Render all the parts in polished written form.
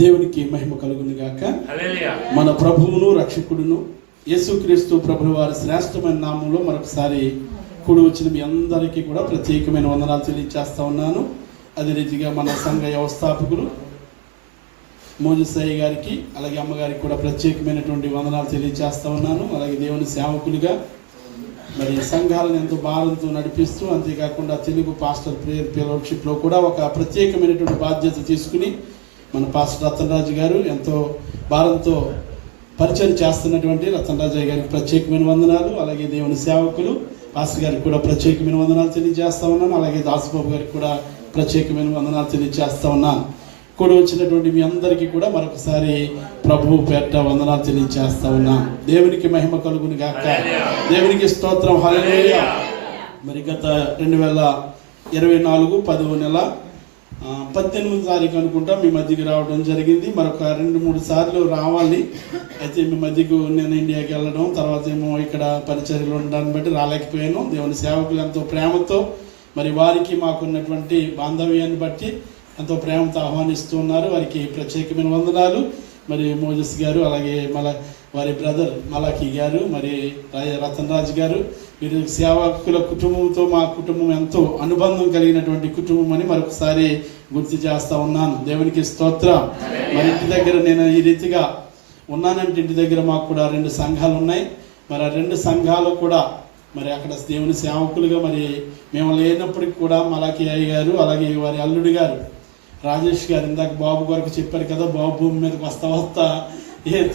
దేవునికి మహిమ కలుగును గాక. మన ప్రభువును రక్షకుడును యేసుక్రీస్తు ప్రభువు వారి శ్రేష్టమైన నామంలో మరొకసారి కూడి వచ్చిన మీ అందరికీ కూడా ప్రత్యేకమైన వందనాలు తెలియజేస్తా ఉన్నాను. అదే రీతిగా మన సంఘ వ్యవస్థాపకులు మోజసయ్య గారికి అలాగే అమ్మగారికి కూడా ప్రత్యేకమైనటువంటి వందనాలు తెలియజేస్తా ఉన్నాను. అలాగే దేవుని సేవకులుగా మరి సంఘాలను ఎంతో భారంతో నడిపిస్తూ, అంతేకాకుండా తెలుగు పాస్టర్ ప్రేయర్ ఫెలోషిప్లో కూడా ఒక ప్రత్యేకమైనటువంటి బాధ్యత తీసుకుని మన పాస్టర్ రతన్ గారు ఎంతో భారంతో పరిచయం చేస్తున్నటువంటి రతన్ గారికి ప్రత్యేకమైన వందనాలు. అలాగే దేవుని సేవకులు పాస్టర్ గారికి కూడా ప్రత్యేకమైన వందనాలు తెలియజేస్తా ఉన్నాను. అలాగే దాసుబాబు గారికి కూడా ప్రత్యేకమైన వందనాలు తెలియజేస్తా ఉన్నాను. కూడా వచ్చినటువంటి మీ అందరికీ కూడా మరొకసారి ప్రభువు పేరిట వందనాలు తెలియజేస్తా ఉన్నాను. దేవునికి మహిమ కలుగును గాక. దేవునికి స్తోత్రం. హల్లెలూయా. మరి గత 2024 10వ నెల 18వ తారీఖు అనుకుంటా మీ మధ్యకి రావడం జరిగింది. మరొక 2-3 సార్లు రావాలి. అయితే మీ మధ్యకు నేను ఇండియాకి వెళ్ళడం, తర్వాత ఏమో ఇక్కడ పరిచర్యలు ఉండడాన్ని బట్టి రాలేకపోయాను. దేవుని సేవకులు ఎంతో ప్రేమతో మరి వారికి మాకున్నటువంటి బాంధవ్యాన్ని బట్టి ఎంతో ప్రేమతో ఆహ్వానిస్తూ ఉన్నారు. వారికి ప్రత్యేకమైన వందనాలు. మరి మోజస్ గారు, అలాగే వారి బ్రదర్ మలాఖీ గారు, మరి రతన్ గారు, వీరి సేవకుల కుటుంబంతో మా కుటుంబం ఎంతో అనుబంధం కలిగినటువంటి కుటుంబం అని మరొకసారి గుర్తు చేస్తా ఉన్నాను. దేవునికి స్తోత్రం. మరి ఇంటి దగ్గర నేను ఈ రీతిగా ఉన్నానంటే ఇంటి దగ్గర మాకు కూడా 2 సంఘాలు ఉన్నాయి. మరి ఆ 2 సంఘాలు కూడా మరి అక్కడ దేవుని సేవకులుగా మరి మేము లేనప్పటికి కూడా మలాఖీ అయ్య గారు, అలాగే వారి అల్లుడు గారు రాజేష్ గారు, ఇందాక బాబు గారికి చెప్పారు కదా, బాబు భూమి మీదకి వస్తా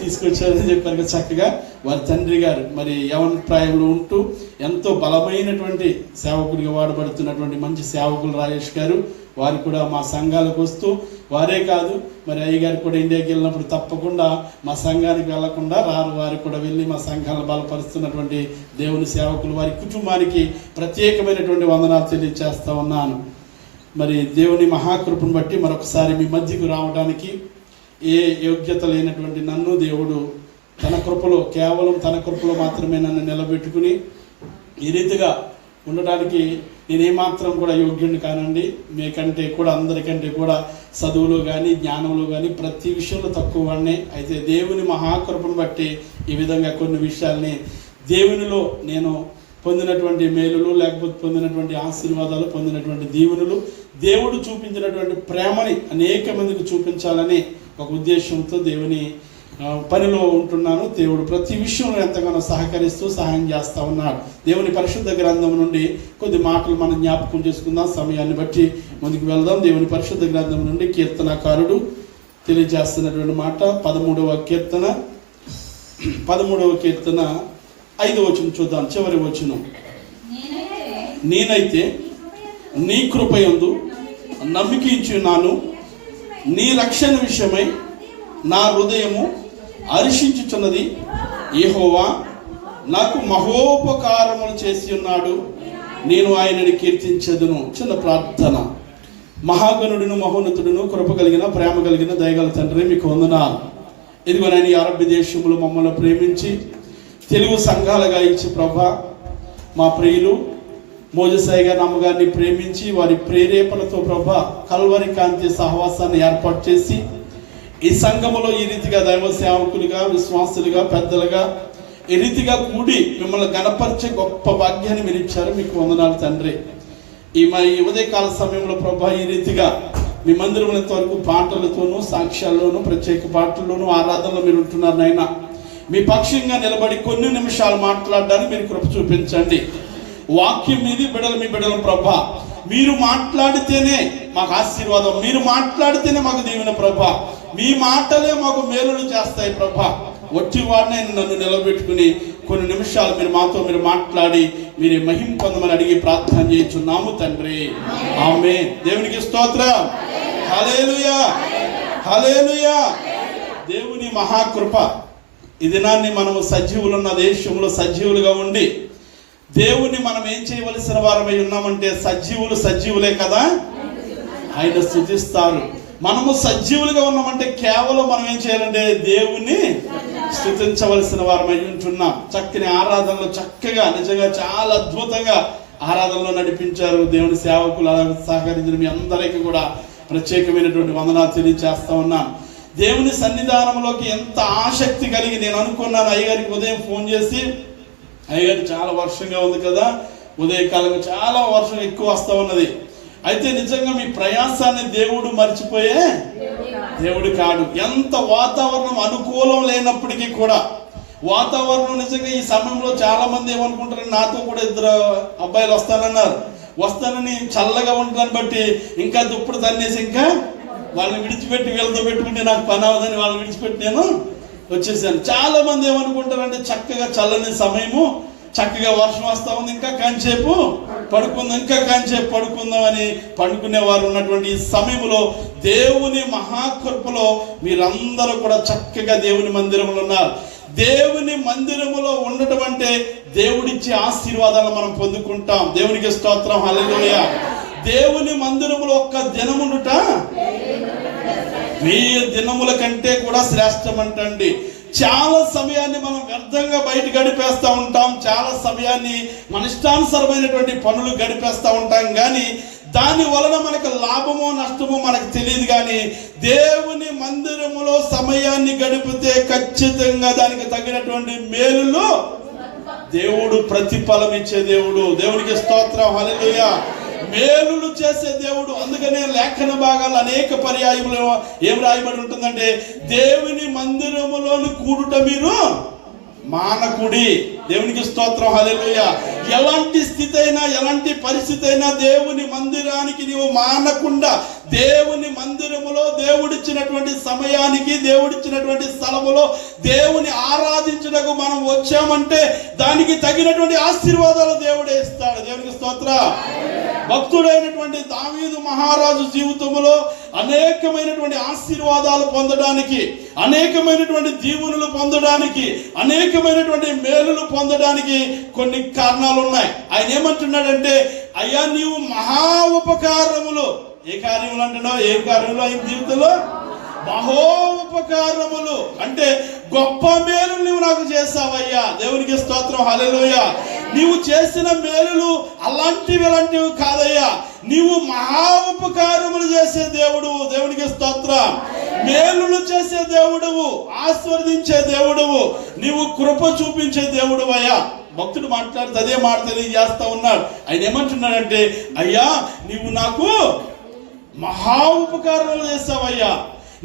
తీసుకొచ్చారని చెప్పారు కదా, చక్కగా వారి తండ్రి గారు మరి యవన ప్రాయంలో ఉంటూ ఎంతో బలమైనటువంటి సేవకుడిగా వాడబడుతున్నటువంటి మంచి సేవకులు రాజేష్ గారు, వారు కూడా మా సంఘాలకు వస్తూ, వారే కాదు మరి అయ్య గారు కూడా ఇండియాకి వెళ్ళినప్పుడు తప్పకుండా మా సంఘానికి వెళ్లకుండా రారు, వారు కూడా వెళ్ళి మా సంఘాలను బలపరుస్తున్నటువంటి దేవుని సేవకులు, వారి కుటుంబానికి ప్రత్యేకమైనటువంటి వందనాలు తెలియజేస్తా ఉన్నాను. మరి దేవుని మహాకృపను బట్టి మరొకసారి మీ మధ్యకు రావడానికి, ఏ యోగ్యత లేనటువంటి నన్ను దేవుడు తన కృపలో, కేవలం తన కృపలో మాత్రమే నన్ను నిలబెట్టుకుని ఈ రీతిగా ఉండడానికి నేనేమాత్రం కూడా యోగ్యుడిని కానండి. మీకంటే కూడా, అందరికంటే కూడా చదువులో కానీ జ్ఞానంలో కానీ ప్రతి విషయంలో తక్కువ వాడిని. అయితే దేవుని మహాకృపను బట్టి ఈ విధంగా కొన్ని విషయాల్ని దేవునిలో నేను పొందినటువంటి మేలులు, లేకపోతే పొందినటువంటి ఆశీర్వాదాలు, పొందినటువంటి దీవెనలు, దేవుడు చూపించినటువంటి ప్రేమని అనేక మందికి చూపించాలని ఒక ఉద్దేశంతో దేవుని పనిలో ఉంటున్నాను. దేవుడు ప్రతి విషయంలో ఎంతగానో సహకరిస్తూ సహాయం చేస్తూ ఉన్నాడు. దేవుని పరిశుద్ధ గ్రంథం నుండి కొద్ది మాటలు మనం జ్ఞాపకం చేసుకుందాం. సమయాన్ని బట్టి ముందుకు వెళ్దాం. దేవుని పరిశుద్ధ గ్రంథం నుండి కీర్తనకారుడు తెలియజేస్తున్నటువంటి మాట 13వ కీర్తన 5వ వచనం చూద్దాం. చివరి వచనం. నేనైతే నీ కృపయందు నమ్మికించున్నాను, నీ రక్షణ విషయమై నా హృదయము హర్షించుచున్నది. యెహోవా నాకు మహోపకారములు చేసి ఉన్నాడు, నేను ఆయనని కీర్తించెదను. చిన్న ప్రార్థన. మహాగణుడును, మహోన్నతుడును, కృప కలిగిన, ప్రేమ కలిగిన, దయగల తండ్రి, మీకు వందనాలు. ఇదిగో నేను ఈ అరబ్బీ దేశంలో మమ్మల్ని ప్రేమించి తెలుగు సంఘాలుగా ఇచ్చి ప్రభా, మా ప్రియులు మోజసయ్య గారి అమ్మగారిని ప్రేమించి వారి ప్రేరేపణతో ప్రభా కల్వరి కాంతి సహవాసాన్ని ఏర్పాటు చేసి ఈ సంఘములో ఈ రీతిగా దైవ సేవకులుగా, విశ్వాసులుగా, పెద్దలుగా ఈ రీతిగా కూడి మిమ్మల్ని గణపరిచే గొప్ప భాగ్యాన్ని మీరు ఇచ్చారు. మీకు వందనాలు తండ్రి. ఈ ఉదయకాల సమయంలో ప్రభా ఈ రీతిగా మీ మందిరంలో ఇంతవరకు పాటలతోనూ, సాక్ష్యాల్లోనూ, ప్రత్యేక పాటల్లోనూ, ఆరాధనలో మీరు ఉంటున్నారు నాయన. మీ పక్షంగా నిలబడి కొన్ని నిమిషాలు మాట్లాడడానికి మీరు కృప చూపించండి. వాక్యం మీది మీ బిడ్డల ప్రభా, మీరు మాట్లాడితేనే మాకు ఆశీర్వాదం, మీరు మాట్లాడితేనే మాకు దీవెన ప్రభా, మీ మాటలే మాకు మేలులు చేస్తాయి ప్రభా. వచ్చి వాడినే నన్ను నిలబెట్టుకుని కొన్ని నిమిషాలు మీరు మాట్లాడి మీరే మహిమ పొందమని అడిగి ప్రార్థన చేయించున్నాము తండ్రి. ఆమేన్. దేవునికి స్తోత్రం. హల్లెలూయా, హల్లెలూయా. దేవుని మహాకృప. ఈ దినాన్ని మనము సజీవులున్న దేశంలో సజీవులుగా ఉండి దేవుని మనం ఏం చేయవలసిన వారమై ఉన్నామంటే, సజీవులే కదా ఆయన స్తుతిస్తారు. మనము సజీవులుగా ఉన్నామంటే కేవలం మనం ఏం చేయాలంటే దేవుని స్తుతించవలసిన వారమై ఉంటున్నాం. చక్కని ఆరాధనలో చక్కగా నిజంగా చాలా అద్భుతంగా ఆరాధనలో నడిపించారు దేవుని సేవకులు. సహకరించిన మీ అందరికీ కూడా ప్రత్యేకమైనటువంటి వందనాలు తెలియజేస్తా ఉన్నాను. దేవుని సన్నిధానంలోకి ఎంత ఆసక్తి కలిగి నేను అనుకున్నాను. అయ్యగారికి ఉదయం ఫోన్ చేసి, అయ్యగారు చాలా వర్షంగా ఉంది కదా, ఉదయకాలంగా చాలా వర్షం ఎక్కువ వస్తూ ఉన్నది, అయితే నిజంగా మీ ప్రయాసాన్ని దేవుడు మర్చిపోయే దేవుడు కాడు. ఎంత వాతావరణం అనుకూలం లేనప్పటికీ కూడా, వాతావరణం నిజంగా ఈ సమయంలో చాలా మంది ఏమనుకుంటారు, నాతో కూడా 2 అబ్బాయిలు వస్తానన్నారు, వస్తానని చల్లగా ఉండడాన్ని బట్టి ఇంకా దుప్పుడు తన్నేసి ఇంకా వాళ్ళని విడిచిపెట్టి వీళ్ళతో పెట్టుకుంటే నాకు పని అవదని వాళ్ళని విడిచిపెట్టి నేను వచ్చేసాను. చాలా మంది ఏమనుకుంటారంటే చక్కగా చల్లని సమయము, చక్కగా వర్షం వస్తా ఉంది, ఇంకా కాంచేపు పడుకుందాం, ఇంకా కాంచేపు పడుకుందాం అని పండుకునే వారు ఉన్నటువంటి ఈ సమయంలో దేవుని మహాకృపలో మీరందరూ కూడా చక్కగా దేవుని మందిరంలో ఉన్నారు. దేవుని మందిరములో ఉండటం అంటే దేవుడిచ్చే ఆశీర్వాదాలను మనం పొందుకుంటాం. దేవునికి స్తోత్రం, హల్లెలూయా. దేవుని మందిరములో ఒక్క దినముండుట 1000 దినముల కంటే కూడా శ్రేష్టం అంటండి. చాలా సమయాన్ని మనం వ్యర్థంగా బయట గడిపేస్తూ ఉంటాం, చాలా సమయాన్ని మన ఇష్టానుసరమైనటువంటి పనులు గడిపేస్తూ ఉంటాం, కానీ దాని వలన మనకు లాభమో నష్టమో మనకు తెలియదు. కానీ దేవుని మందిరములో సమయాన్ని గడిపితే ఖచ్చితంగా దానికి తగినటువంటి మేలులో దేవుడు ప్రతిఫలం ఇచ్చే దేవుడు. దేవునికి స్తోత్రం, హల్లెలూయా. మేలులు చేసే దేవుడు. అందుకనే లేఖన భాగాలు అనేక పర్యాయములు ఏం రాయబడి ఉంటుందంటే, దేవుని మందిరములోని కూడుట మీరు మానకుడి. దేవునికి స్తోత్రం, హల్లెలూయా. ఎలాంటి స్థితి అయినా, ఎలాంటి పరిస్థితి అయినా దేవుని మందిరానికి నీవు మానకుండా, దేవుని మందిరములో దేవుడిచ్చినటువంటి సమయానికి, దేవుడిచ్చినటువంటి స్థలములో దేవుని ఆరాధించుటకు మనం వచ్చామంటే దానికి తగినటువంటి ఆశీర్వాదాలు దేవుడే ఇస్తాడు. దేవునికి స్తోత్రం. భక్తుడైనటువంటి దావీదు మహారాజు జీవితంలో అనేకమైనటువంటి ఆశీర్వాదాలు పొందడానికి, అనేకమైనటువంటి దీవెనలు పొందడానికి, అనేకమైనటువంటి మేలులు పొందడానికి కొన్ని కారణాలు ఉన్నాయి. ఆయన ఏమంటున్నాడంటే, అయ్యా నీవు మహా ఉపకారములు, ఏ కార్యములు అంటున్నావు, ఏ కార్యంలో ఆయన జీవితంలో మహోపకారములు అంటే గొప్ప మేలులు నువ్వు నాకు చేసావయ్యా. దేవునికి స్తోత్రం, హల్లెలూయా. నీవు చేసిన మేలులు అలాంటివి కాదయ్యా, నీవు మహా ఉపకారములు చేసే దేవుడువు. దేవునికి స్తోత్రం. మేలులు చేసే దేవుడువు, ఆశీర్వదించే దేవుడువు, నీవు కృప చూపించే దేవుడు అయ్యా. భక్తుడు మాట్లాడితే అదే మాట తెలియజేస్తా ఉన్నాడు. ఆయన ఏమంటున్నాడంటే, అయ్యా నీవు నాకు మహా ఉపకారాలు చేసావయ్యా,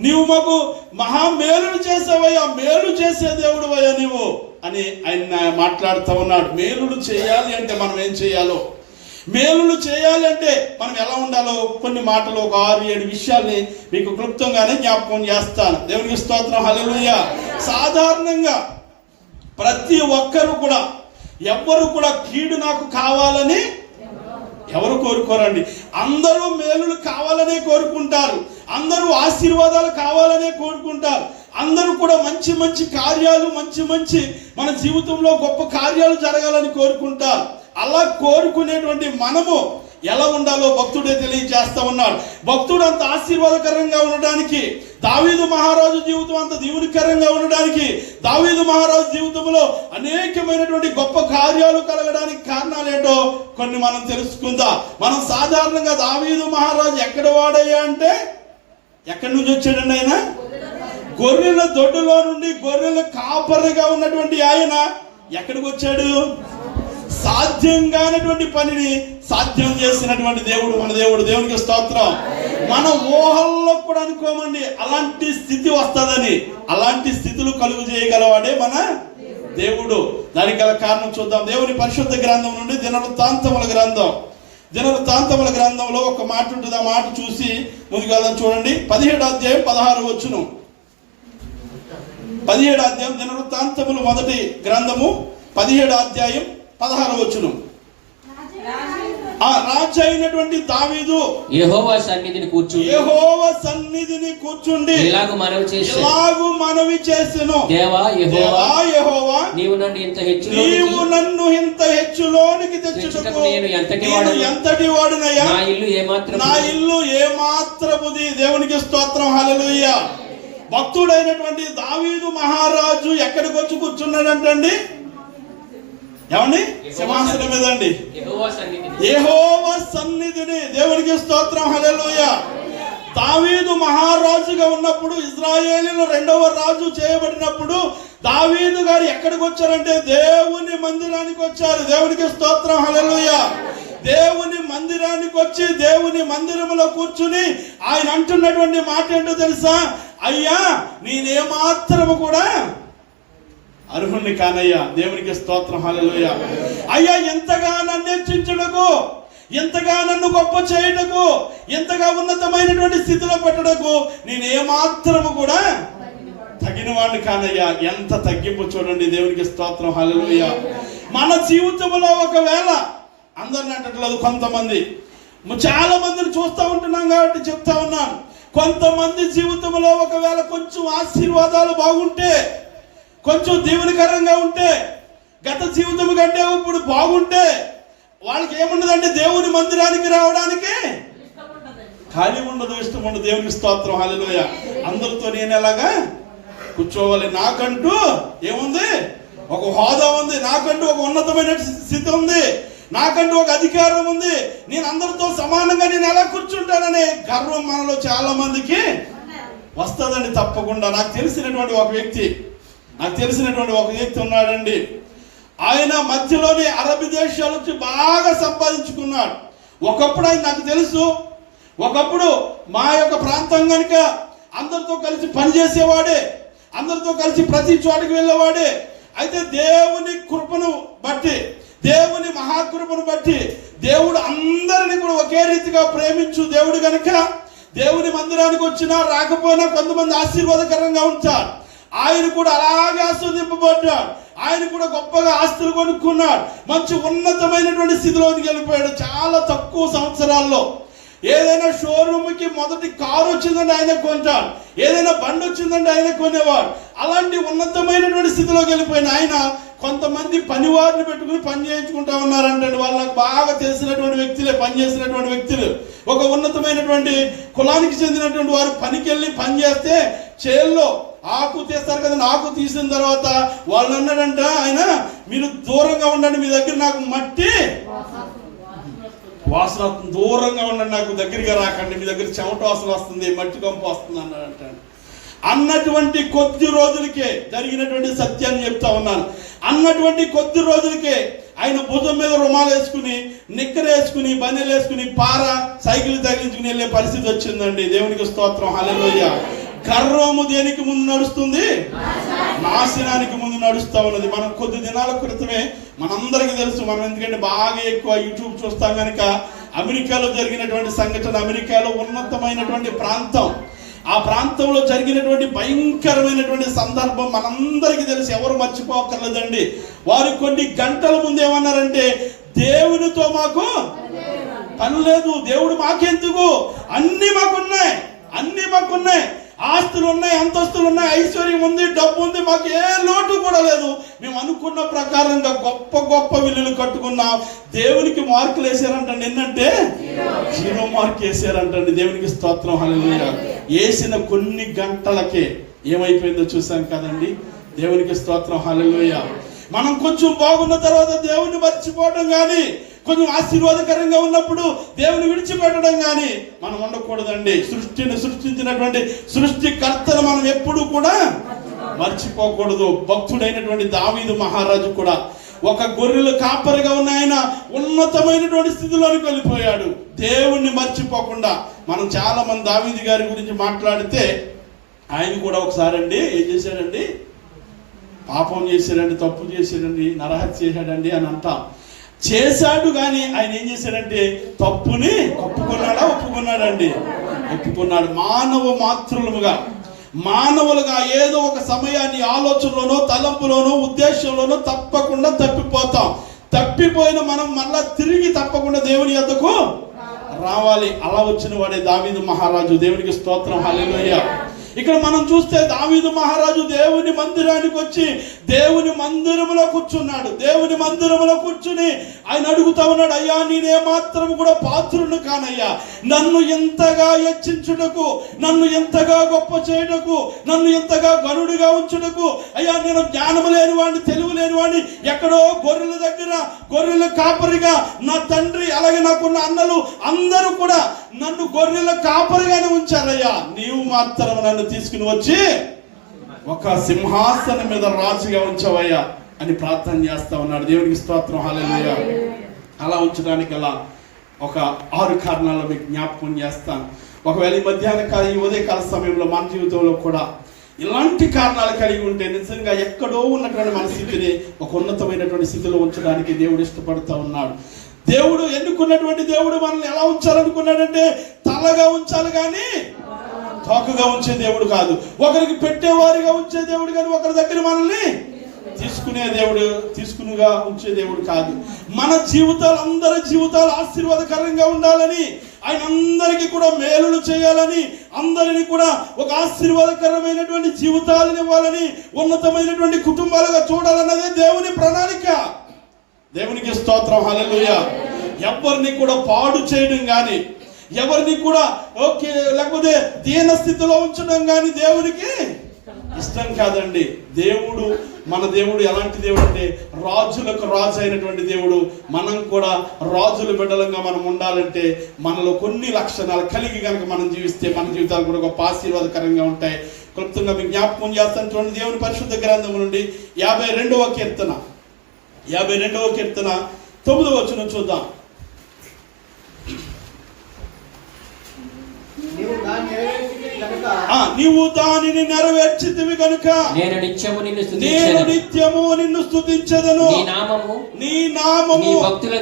నీవు మాకు మహా మేలులు చేసావయ్యా, మేలు చేసే దేవుడు అయ్యా నీవు అని ఆయన మాట్లాడుతూ ఉన్నాడు. మేలులు చేయాలి అంటే మనం ఏం చేయాలో, మేలులు చేయాలి అంటే మనం ఎలా ఉండాలో కొన్ని మాటలు, ఒక 6-7 విషయాల్ని మీకు క్లుప్తంగానే జ్ఞాపకం చేస్తాను. దేవునికి స్తోత్రం, హల్లెలూయా. సాధారణంగా ప్రతి ఒక్కరు కూడా, ఎవ్వరు కూడా కీడు నాకు కావాలని ఎవరు కోరుకోరండి. అందరూ మేలులు కావాలనే కోరుకుంటారు, అందరూ ఆశీర్వాదాలు కావాలనే కోరుకుంటారు, అందరూ కూడా మంచి మంచి కార్యాలు, మంచి మంచి మన జీవితంలో గొప్ప కార్యాలు జరగాలని కోరుకుంటారు. అలా కోరుకునేటువంటి మనము ఎలా ఉండాలో భక్తుడే తెలియజేస్తా ఉన్నాడు. భక్తుడు అంత ఆశీర్వాదకరంగా ఉండడానికి, దావీదు మహారాజు జీవితం అంత దీవునికరంగా ఉండడానికి, దావీదు మహారాజు జీవితంలో అనేకమైనటువంటి గొప్ప కార్యాలు కలగడానికి కారణాలు ఏంటో కొన్ని మనం తెలుసుకుందాం. మనం సాధారణంగా దావీదు మహారాజు ఎక్కడ వాడయ్యా అంటే, ఎక్కడి నుంచి వచ్చాడండి ఆయన? గొర్రెల దొడ్డులో నుండి గొర్రెల కాపరిగా ఉన్నటువంటి ఆయన ఎక్కడికి వచ్చాడు? సాధ్యం కానటువంటి పనిని సాధ్యం చేసినటువంటి దేవుడు మన దేవుడు. దేవునికి స్తోత్రం. మన ఊహల్లో కూడా అనుకోమండి అలాంటి స్థితి వస్తుందని. అలాంటి స్థితులు కలుగు చేయగలవాడే మన దేవుడు. దానికి గల కారణం చూద్దాం. దేవుని పరిశుద్ధ గ్రంథం నుండి దినవృత్తాంతముల గ్రంథంలో ఒక మాట ఉంటుంది. ఆ మాట చూసి ముందుకు చూడండి. 17వ అధ్యాయం 16వ వచనం. 17వ అధ్యాయం దినవృత్తాంతములు మొదటి గ్రంథము 17వ అధ్యాయం 16వ వచనం. ఆ రాజు అయినటువంటి దావీదు యెహోవా సన్నిధిని కూర్చుండి ఇలాగు మనవి చేసెను. దేవా యెహోవా నీవు నన్ను ఇంత హెచ్చులోనికి తెచ్చుటకు నేను ఎంతటి వాడునయ్యా? నా ఇల్లు ఏమాత్రముది. దేవునికి స్తోత్రం, హల్లెలూయా. భక్తుడైనటువంటి దావీదు మహారాజు ఎక్కడికి వచ్చి కూర్చున్నాడంటండి? ఏమండి? సింహాసనం మీద అండి, యెహోవా సన్నిధిని. దేవునికి స్తోత్రం, హల్లెలూయా. దావీదు మహారాజుగా ఉన్నప్పుడు, ఇశ్రాయేలీయుల రెండవ రాజు చేయబడినప్పుడు దావీదు గారు ఎక్కడికి వచ్చారంటే దేవుని మందిరానికి వచ్చారు. దేవునికి స్తోత్రం, హల్లెలూయా. దేవుని మందిరానికి వచ్చి దేవుని మందిరంలో కూర్చుని ఆయన అంటున్నటువంటి మాట ఏంటో తెలుసా? అయ్యా, నేనేమాత్రము కూడా అర్హుణ్ణి కానయ్యా. దేవునికి స్తోత్రం, హల్లెలూయా. అయ్యా, ఎంతగా నన్ను హెచ్చించుటకు, ఎంతగా నన్ను గొప్ప చేయుటకు, ఎంతగా ఉన్నతమైనటువంటి స్థితిలో పెట్టడకు నేను ఏమాత్రము కూడా తగిన వాడిని కానయ్యా. ఎంత తగ్గింపు చూడండి. దేవునికి స్తోత్రం, హల్లెలూయా. మన జీవితంలో ఒకవేళ, అందరిని అంటట్లేదు, కొంతమంది, చాలా మందిని చూస్తూ ఉంటున్నాం కాబట్టి చెప్తా ఉన్నాను, కొంతమంది జీవితంలో ఒకవేళ కొంచెం ఆశీర్వాదాలు బాగుంటే, కొంచెం దీవెనకరంగా ఉంటే, గత జీవితం కంటే ఇప్పుడు బాగుంటే వాళ్ళకి ఏముండదంటే దేవుని మందిరానికి రావడానికి ఖాళీ ఉండదు, ఇష్టం ఉండదు. దేవునికి స్తోత్రం, హల్లెలూయా. అందరితో నేను ఎలాగా కూర్చోవాలి, నాకంటూ ఏముంది, ఒక హోదా ఉంది, నాకంటూ ఒక ఉన్నతమైన స్థితి ఉంది, నాకంటూ ఒక అధికారం ఉంది, నేను అందరితో సమానంగా నేను ఎలా కూర్చుంటాననే గర్వం మనలో చాలా మందికి వస్తుందండి. తప్పకుండా. నాకు తెలిసినటువంటి ఒక వ్యక్తి ఉన్నాడండి. ఆయన మధ్యలోనే అరబ్ దేశాల నుంచి బాగా సంపాదించుకున్నాడు. ఒకప్పుడు ఆయన నాకు తెలుసు, ఒకప్పుడు మా యొక్క ప్రాంతం కనుక అందరితో కలిసి పనిచేసేవాడే, అందరితో కలిసి ప్రతి చోటకి వెళ్ళేవాడే. అయితే దేవుని కృపను బట్టి, దేవుని మహాకృపను బట్టి దేవుడు అందరినీ కూడా ఒకే రీతిగా ప్రేమించు దేవుడు కనుక దేవుని మందిరానికి వచ్చినా రాకపోయినా కొంతమంది ఆశీర్వాదకరంగా ఉంటారు. ఆయన కూడా అలాగే ఆస్వాదింపబడ్డాడు. ఆయన కూడా గొప్పగా ఆస్తులు కొనుక్కున్నాడు. మంచి ఉన్నతమైనటువంటి స్థితిలోకి వెళ్ళిపోయాడు. చాలా తక్కువ సంవత్సరాల్లో ఏదైనా షోరూమ్కి మొదటి కారు వచ్చిందంటే ఆయన కొంటాడు, ఏదైనా బండి వచ్చిందంటే ఆయన కొనేవాడు. అలాంటి ఉన్నతమైనటువంటి స్థితిలోకి వెళ్ళిపోయిన ఆయన కొంతమంది పనివారిని పెట్టుకుని పని చేయించుకుంటా ఉన్నారంటే, వాళ్ళకి బాగా తెలిసినటువంటి వ్యక్తులే, పనిచేసినటువంటి వ్యక్తులు, ఒక ఉన్నతమైనటువంటి కులానికి చెందినటువంటి వారు పనికి వెళ్ళి పని చేస్తే చేల్లో ఆకు తీస్తారు కదా, ఆకు తీసిన తర్వాత వాళ్ళు అన్నాడంట, ఆయన మీరు దూరంగా ఉండండి, మీ దగ్గర నాకు మట్టి వాసన వస్తుంది, దూరంగా ఉండండి, నాకు దగ్గరగా రాకండి, మీ దగ్గర చెమట వాసన వస్తుంది, మట్టి కంపు వస్తుంది అన్నాడంట. అన్నటువంటి కొద్ది రోజులకే జరిగినటువంటి సత్యాన్ని చెప్తా ఉన్నాను. అన్నటువంటి కొద్ది రోజులకే ఆయన భుజం మీద రుమాలు వేసుకుని, నిక్కర వేసుకుని, బనెలు వేసుకుని, సైకిల్ తగిలించుకుని వెళ్ళే పరిస్థితి వచ్చిందండి. దేవునికి స్తోత్రం, హల్లెలూయా. గర్వము దేనికి ముందు నడుస్తుంది? నాశనానికి ముందు నడుస్తా ఉన్నది. మనం కొద్ది దినాల క్రితమే, మనందరికీ తెలుసు, మనం ఎందుకంటే బాగా ఎక్కువ యూట్యూబ్ చూస్తాం కనుక, అమెరికాలో జరిగినటువంటి సంఘటన, అమెరికాలో ఉన్నతమైనటువంటి ప్రాంతం, ఆ ప్రాంతంలో జరిగినటువంటి భయంకరమైనటువంటి సందర్భం మనందరికీ తెలుసు, ఎవరు మర్చిపోకర్లేదండి. వారు కొన్ని గంటల ముందు ఏమన్నారంటే, దేవునితో మాకు పని లేదు, దేవుడు మాకెందుకు, అన్ని మాకున్నాయి, ఆస్తులు ఉన్నాయి, అంతస్తులు ఉన్నాయి, ఐశ్వర్యం ఉంది, డబ్బు ఉంది, మాకు ఏ లోటు కూడా లేదు, మేము అనుకున్న ప్రకారంగా గొప్ప గొప్ప విల్లులు కట్టుకున్నాం. దేవునికి మార్కులు వేసారంటండి. ఏంటంటే 0 మార్క్ వేసారంటండి. దేవునికి స్తోత్రం, హల్లెలూయా. వేసిన కొన్ని గంటలకే ఏమైపోయిందో చూసాం కదండి. దేవునికి స్తోత్రం, హల్లెలూయా. మనం కొంచెం బాగున్న తర్వాత దేవుని మర్చిపోవడం కానీ, కొంచెం ఆశీర్వాదకరంగా ఉన్నప్పుడు దేవుని విడిచిపెట్టడం కానీ మనం ఉండకూడదండి. సృష్టిని సృష్టించినటువంటి సృష్టికర్తను మనం ఎప్పుడూ కూడా మర్చిపోకూడదు. భక్తుడైనటువంటి దావీదు మహారాజు కూడా ఒక గొర్రెలు కాపరిగా ఉన్న ఆయన ఉన్నతమైనటువంటి స్థితిలోనికి వెళ్ళిపోయాడు, దేవుణ్ణి మర్చిపోకుండా. మనం చాలా మంది దావీదు గారి గురించి మాట్లాడితే, ఆయన కూడా ఒకసారి అండి ఏం చేశాడండి, పాపం చేశాడండి, తప్పు చేశాడండి, నరహత్య చేశాడండి అని అంటాం. చేశాడు కానీ ఆయన ఏం చేశాడంటే తప్పుని ఒప్పుకున్నాడండి. ఒప్పుకున్నాడు. మానవులుగా ఏదో ఒక సమయాన్ని ఆలోచనలోనో, తలంపులోనో, ఉద్దేశంలోనో తప్పకుండా తప్పిపోతాం. తప్పిపోయిన మనం మళ్ళా తిరిగి తప్పకుండా దేవుని యొద్దకు రావాలి. అలా వచ్చిన వాడే దావీదు మహారాజు. దేవునికి స్తోత్రం, హల్లెలూయా. ఇక్కడ మనం చూస్తే దావీదు మహారాజు దేవుని మందిరానికి వచ్చి దేవుని మందిరములో కూర్చున్నాడు. దేవుని మందిరములో కూర్చుని ఆయన అడుగుతా ఉన్నాడు, అయ్యా నేనే మాత్రం కూడా పాత్రుడు కానయ్యా, నన్ను ఎంతగా హెచ్చించుటకు, నన్ను ఎంతగా గొప్ప చేయుటకు, నన్ను ఎంతగా గనుడిగా ఉంచుటకు, అయ్యా నేను జ్ఞానము లేని వాడిని, తెలివి లేని వాడిని, ఎక్కడో గొర్రెల దగ్గర గొర్రెల కాపరిగా నా తండ్రి అలాగే నాకున్న అన్నలు అందరూ కూడా నన్ను గొర్రెల కాపరిగానే ఉంచారయ్యా, నీవు మాత్రం నన్ను తీసుకుని వచ్చి ఒక సింహాసనం మీద రాజుగా ఉంచవయ్యా అని ప్రార్థన చేస్తా ఉన్నాడు. దేవునికి స్తోత్రం, హల్లెలూయా. అలా ఉంచడానికి అలా ఒక 6 కారణాలు మీకు జ్ఞాపకం చేస్తాను. ఒకవేళ ఈ మధ్యాహ్న కాల ఈ ఉదయకాల సమయంలో మన జీవితంలో కూడా ఇలాంటి కారణాలు కలిగి ఉంటే నిజంగా ఎక్కడో ఉన్నటువంటి మన స్థితిని ఒక ఉన్నతమైనటువంటి స్థితిలో ఉంచడానికి దేవుడు ఇష్టపడుతూ ఉన్నాడు. దేవుడు ఎన్నుకున్నటువంటి దేవుడు మనల్ని ఎలా ఉంచాలనుకున్నాడంటే తలగా ఉంచాలి కానీ తోకగా ఉంచే దేవుడు కాదు. ఒకరికి పెట్టేవారిగా ఉంచే దేవుడు కానీ ఒకరి దగ్గర మనల్ని తీసుకునిగా ఉంచే దేవుడు కాదు. మన జీవితాలు, అందరి జీవితాలు ఆశీర్వాదకరంగా ఉండాలని, ఆయన అందరికీ కూడా మేలులు చేయాలని, అందరినీ కూడా ఒక ఆశీర్వాదకరమైనటువంటి జీవితాలను ఇవ్వాలని, ఉన్నతమైనటువంటి కుటుంబాలుగా చూడాలన్నదే దేవుని ప్రణాళిక. దేవునికి స్తోత్రం, హల్లెలూయా. ఎవరిని కూడా పాడు చేయడం కానీ, ఎవరిని కూడా లేకపోతే దీన స్థితిలో ఉంచడం కానీ దేవునికి ఇష్టం కాదండి. దేవుడు, మన దేవుడు ఎలాంటి దేవుడు అంటే రాజులకు రాజు అయినటువంటి దేవుడు. మనం కూడా రాజుల బిడ్డలంగా మనం ఉండాలంటే మనలో కొన్ని లక్షణాలు కలిగి కనుక మనం జీవిస్తే మన జీవితాలు కూడా గొప్ప ఆశీర్వాదకరంగా ఉంటాయి. క్లుప్తంగా మీకు జ్ఞాపకం చేస్తాను చూడండి. దేవుని పరిశుద్ధ గ్రంథం నుండి 52వ కీర్తన 9వ వచనం చూద్దాం. నీవు దానిని నెరవేర్చితివి కనుక నేను నిత్యము నిన్ను స్తుతించెదను. నీ నామము నీ భక్తుల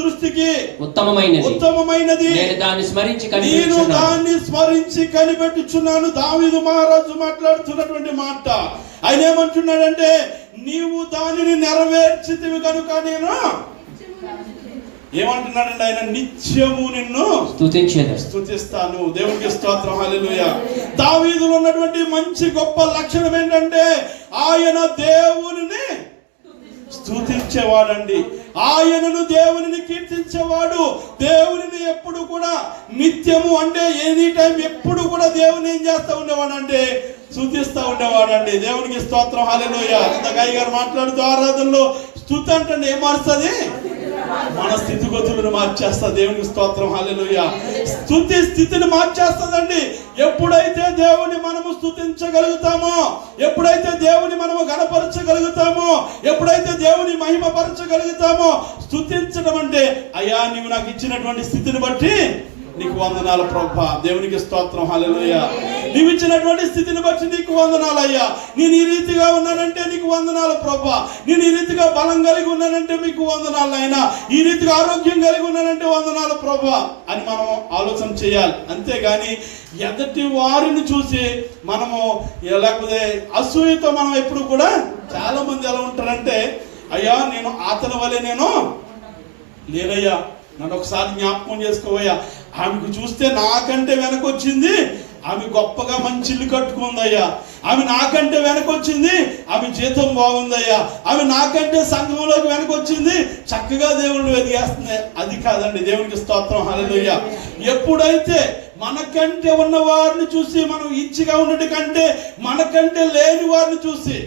దృష్టికి ఉత్తమమైనది. నేను దాన్ని స్మరించి కనిపెట్టుచున్నాను. దావీదు మహారాజు మాట్లాడుతున్నటువంటి మాట. ఆయన ఏమంటున్నాడంటే, నీవు దానిని నెరవేర్చితివి కనుక నేను ఏమంటున్నాడంటే ఆయన నిత్యము నిన్ను స్తుతిస్తాను. దేవునికి స్తోత్రం, హల్లెలూయా. దావీదులో ఉన్నటువంటి మంచి గొప్ప లక్షణం ఏంటంటే ఆయన దేవునిని స్తుతించేవాడండి. ఆయనను దేవునిని కీర్తించేవాడు. దేవునిని ఎప్పుడు కూడా నిత్యము అంటే ఎనీ టైం ఎప్పుడు కూడా దేవుని ఏం చేస్తా ఉండేవాడంటే స్తుతిస్తా ఉండేవాడండి. దేవునికి స్తోత్రం, హల్లెలూయా. గాయి గారు మాట్లాడుతూ ఆరాధనలో స్తుతి అంటే ఏం మారుస్తుంది? మన స్థితిగతులను మార్చేస్తుంది. దేవునికి స్తోత్రం, హల్లెలూయా. స్థితిని మార్చేస్తుందండి. ఎప్పుడైతే దేవుని మనము స్తుతించగలుగుతామో, ఎప్పుడైతే దేవుని మనము గణపరచగలుగుతామో, ఎప్పుడైతే దేవుని మహిమపరచగలుగుతామో, స్తుతించడం అంటే అయ్యా నీవు నాకు ఇచ్చినటువంటి స్థితిని బట్టి నీకు వందనాలు ప్రభువా. దేవునికి స్తోత్రం, హల్లెలూయా. నీవు ఇచ్చినటువంటి స్థితిని బట్టి నీకు వందనాలు అయ్యా. నేను ఈ రీతిగా ఉన్నానంటే నీకు వందనాలు ప్రభువా. నేను ఈ రీతిగా బలం కలిగి ఉన్నానంటే మీకు వందనాలు అయినా, ఈ రీతిగా ఆరోగ్యం కలిగి ఉన్నానంటే వందనాలు ప్రభువా అని మనం ఆలోచన చేయాలి. అంతేగాని ఎదటి వారిని చూసి మనము లేకపోతే అసూయతో మనం ఎప్పుడు కూడా, చాలా మంది ఎలా ఉంటారంటే అయ్యా నేను అతని వలె నేను లేనయ్యా, నన్ను ఒకసారి జ్ఞాపకం చేసుకోవయ్యా, ఆమెకు చూస్తే నాకంటే వెనకొచ్చింది, ఆమె గొప్పగా మంచి ఇల్లు కట్టుకుందయ్యా, ఆమె నాకంటే వెనకొచ్చింది, ఆమె జీతం బాగుందయ్యా, ఆమె నాకంటే సంఘంలోకి వెనకొచ్చింది, చక్కగా దేవుళ్ళు ఎదిగేస్తుంది. అది కాదండి. దేవునికి స్తోత్రం, హల్లెలూయా. ఎప్పుడైతే మనకంటే ఉన్న వారిని చూసి మనం ఇచ్చిగా ఉండటి కంటే మనకంటే లేని వారిని చూసి,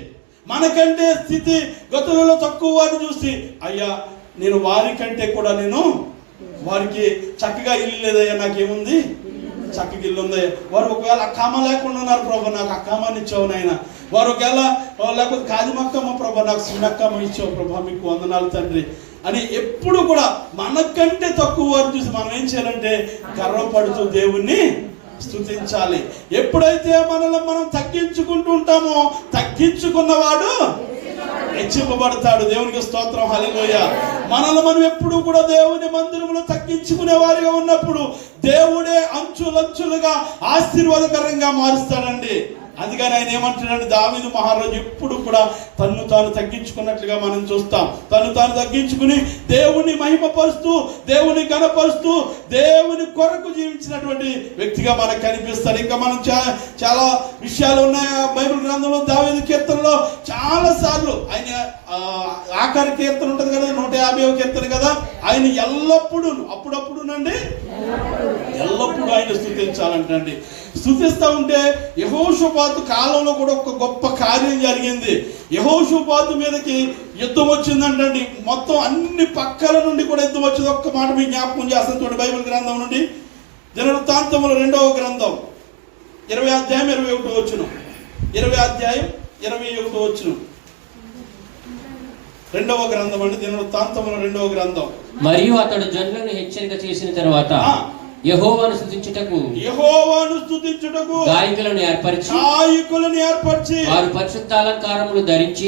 మనకంటే స్థితి గతంలో తక్కువ వారిని చూసి అయ్యా నేను వారికంటే కూడా నేను వారికి చక్కగా ఇల్లు లేదయ్యా, నాకేముంది చక్కగా ఇల్లు ఉందయ్యా. వారు ఒకవేళ అక్కమ్మ లేకుండా ఉన్నారు ప్రభు, నాకు అక్కమ్మని ఇచ్చావు నాయన. వారు ఒకవేళ లేకపోతే కాదిమక్కమ్మ ప్రభు, నాకు చిన్నక్కమ్మ ఇచ్చావు ప్రభు, మీకు వందనాలు తండ్రి అని ఎప్పుడు కూడా మనకంటే తక్కువ వారు చూసి మనం ఏం చేయాలంటే గర్వపడుతూ దేవుణ్ణి స్తుతించాలి. ఎప్పుడైతే మనల్ని మనం తగ్గించుకుంటూ ఉంటామో తగ్గించుకున్నవాడు హెచ్చింపబడతాడు. దేవునికి స్తోత్రం, హల్లెలూయా. మనల్ని మనం ఎప్పుడు కూడా దేవుని మందిరంలో తగ్గించుకునే వారిగా ఉన్నప్పుడు దేవుడే అంచులంచులుగా ఆశీర్వాదకరంగా మారుస్తాడండి. అందుకని ఆయన ఏమంటున్నాడు, దావీదు మహారాజు ఎప్పుడు కూడా తన్ను తాను తగ్గించుకున్నట్లుగా మనం చూస్తాం. తను తాను తగ్గించుకుని దేవుని మహిమపరుస్తూ, దేవుని ఘనపరుస్తూ, దేవుని కొరకు జీవించినటువంటి వ్యక్తిగా మనకు కనిపిస్తాడు. ఇంకా మనం చాలా విషయాలు ఉన్నాయి బైబిల్ గ్రంథంలో. దావీదు కీర్తనలో చాలా సార్లు ఆయన ఆఖరి కీర్తన ఉంటుంది కదా, 150వ కీర్తన కదా, ఆయన ఎల్లప్పుడూ అప్పుడప్పుడునండి ఎల్లప్పుడూ ఆయన స్తుతించాలంటండి. స్తుతిస్తూ ఉంటే యెహోషాపాతు కాలంలో కూడా ఒక గొప్ప కార్యం జరిగింది. యెహోషాపాతు మీదకి యుద్ధం వచ్చిందంటండి. మొత్తం అన్ని పక్కల నుండి కూడా యుద్ధం వచ్చింది. ఒక్క మాట మీ జ్ఞాపకం చేస్తాను చూడండి, బైబిల్ గ్రంథం నుండి దినవృత్తాంతముల 2వ గ్రంథం 20వ అధ్యాయం 21వ వచనం. 20వ అధ్యాయం 21వ వచనం. 2వ గ్రంథం అండి, దినవృత్తాంతముల 2వ గ్రంథం. మరియు అతడు జనులను హెచ్చరిక చేసిన తర్వాత యెహోవాను స్తుతించుటకు గాయకులను ఏర్పరిచి వారు పరిశుద్ధాలంకారములు ధరించి